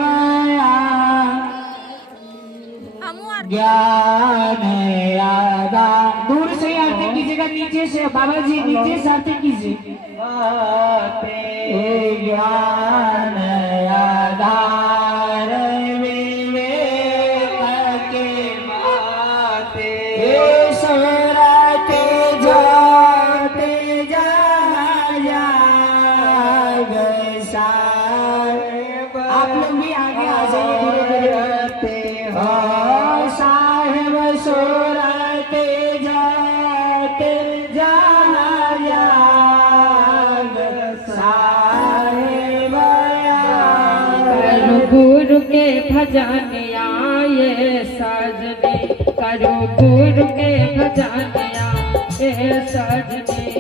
ज्ञान यादा। दूर से आरती कीजिएगा, नीचे से बाबा जी नीचे से आरती कीजिए। ज्ञान आधार विवेक के बाते, सुरते जाते जहाँ साहिब। आप लोग भी आगे आ जाइए, धीरे हो साहिब। सुरते जाते जहाँ साहिब। गुरु के भजन ये सजनी करो गुरु के भजनिया ये सजनी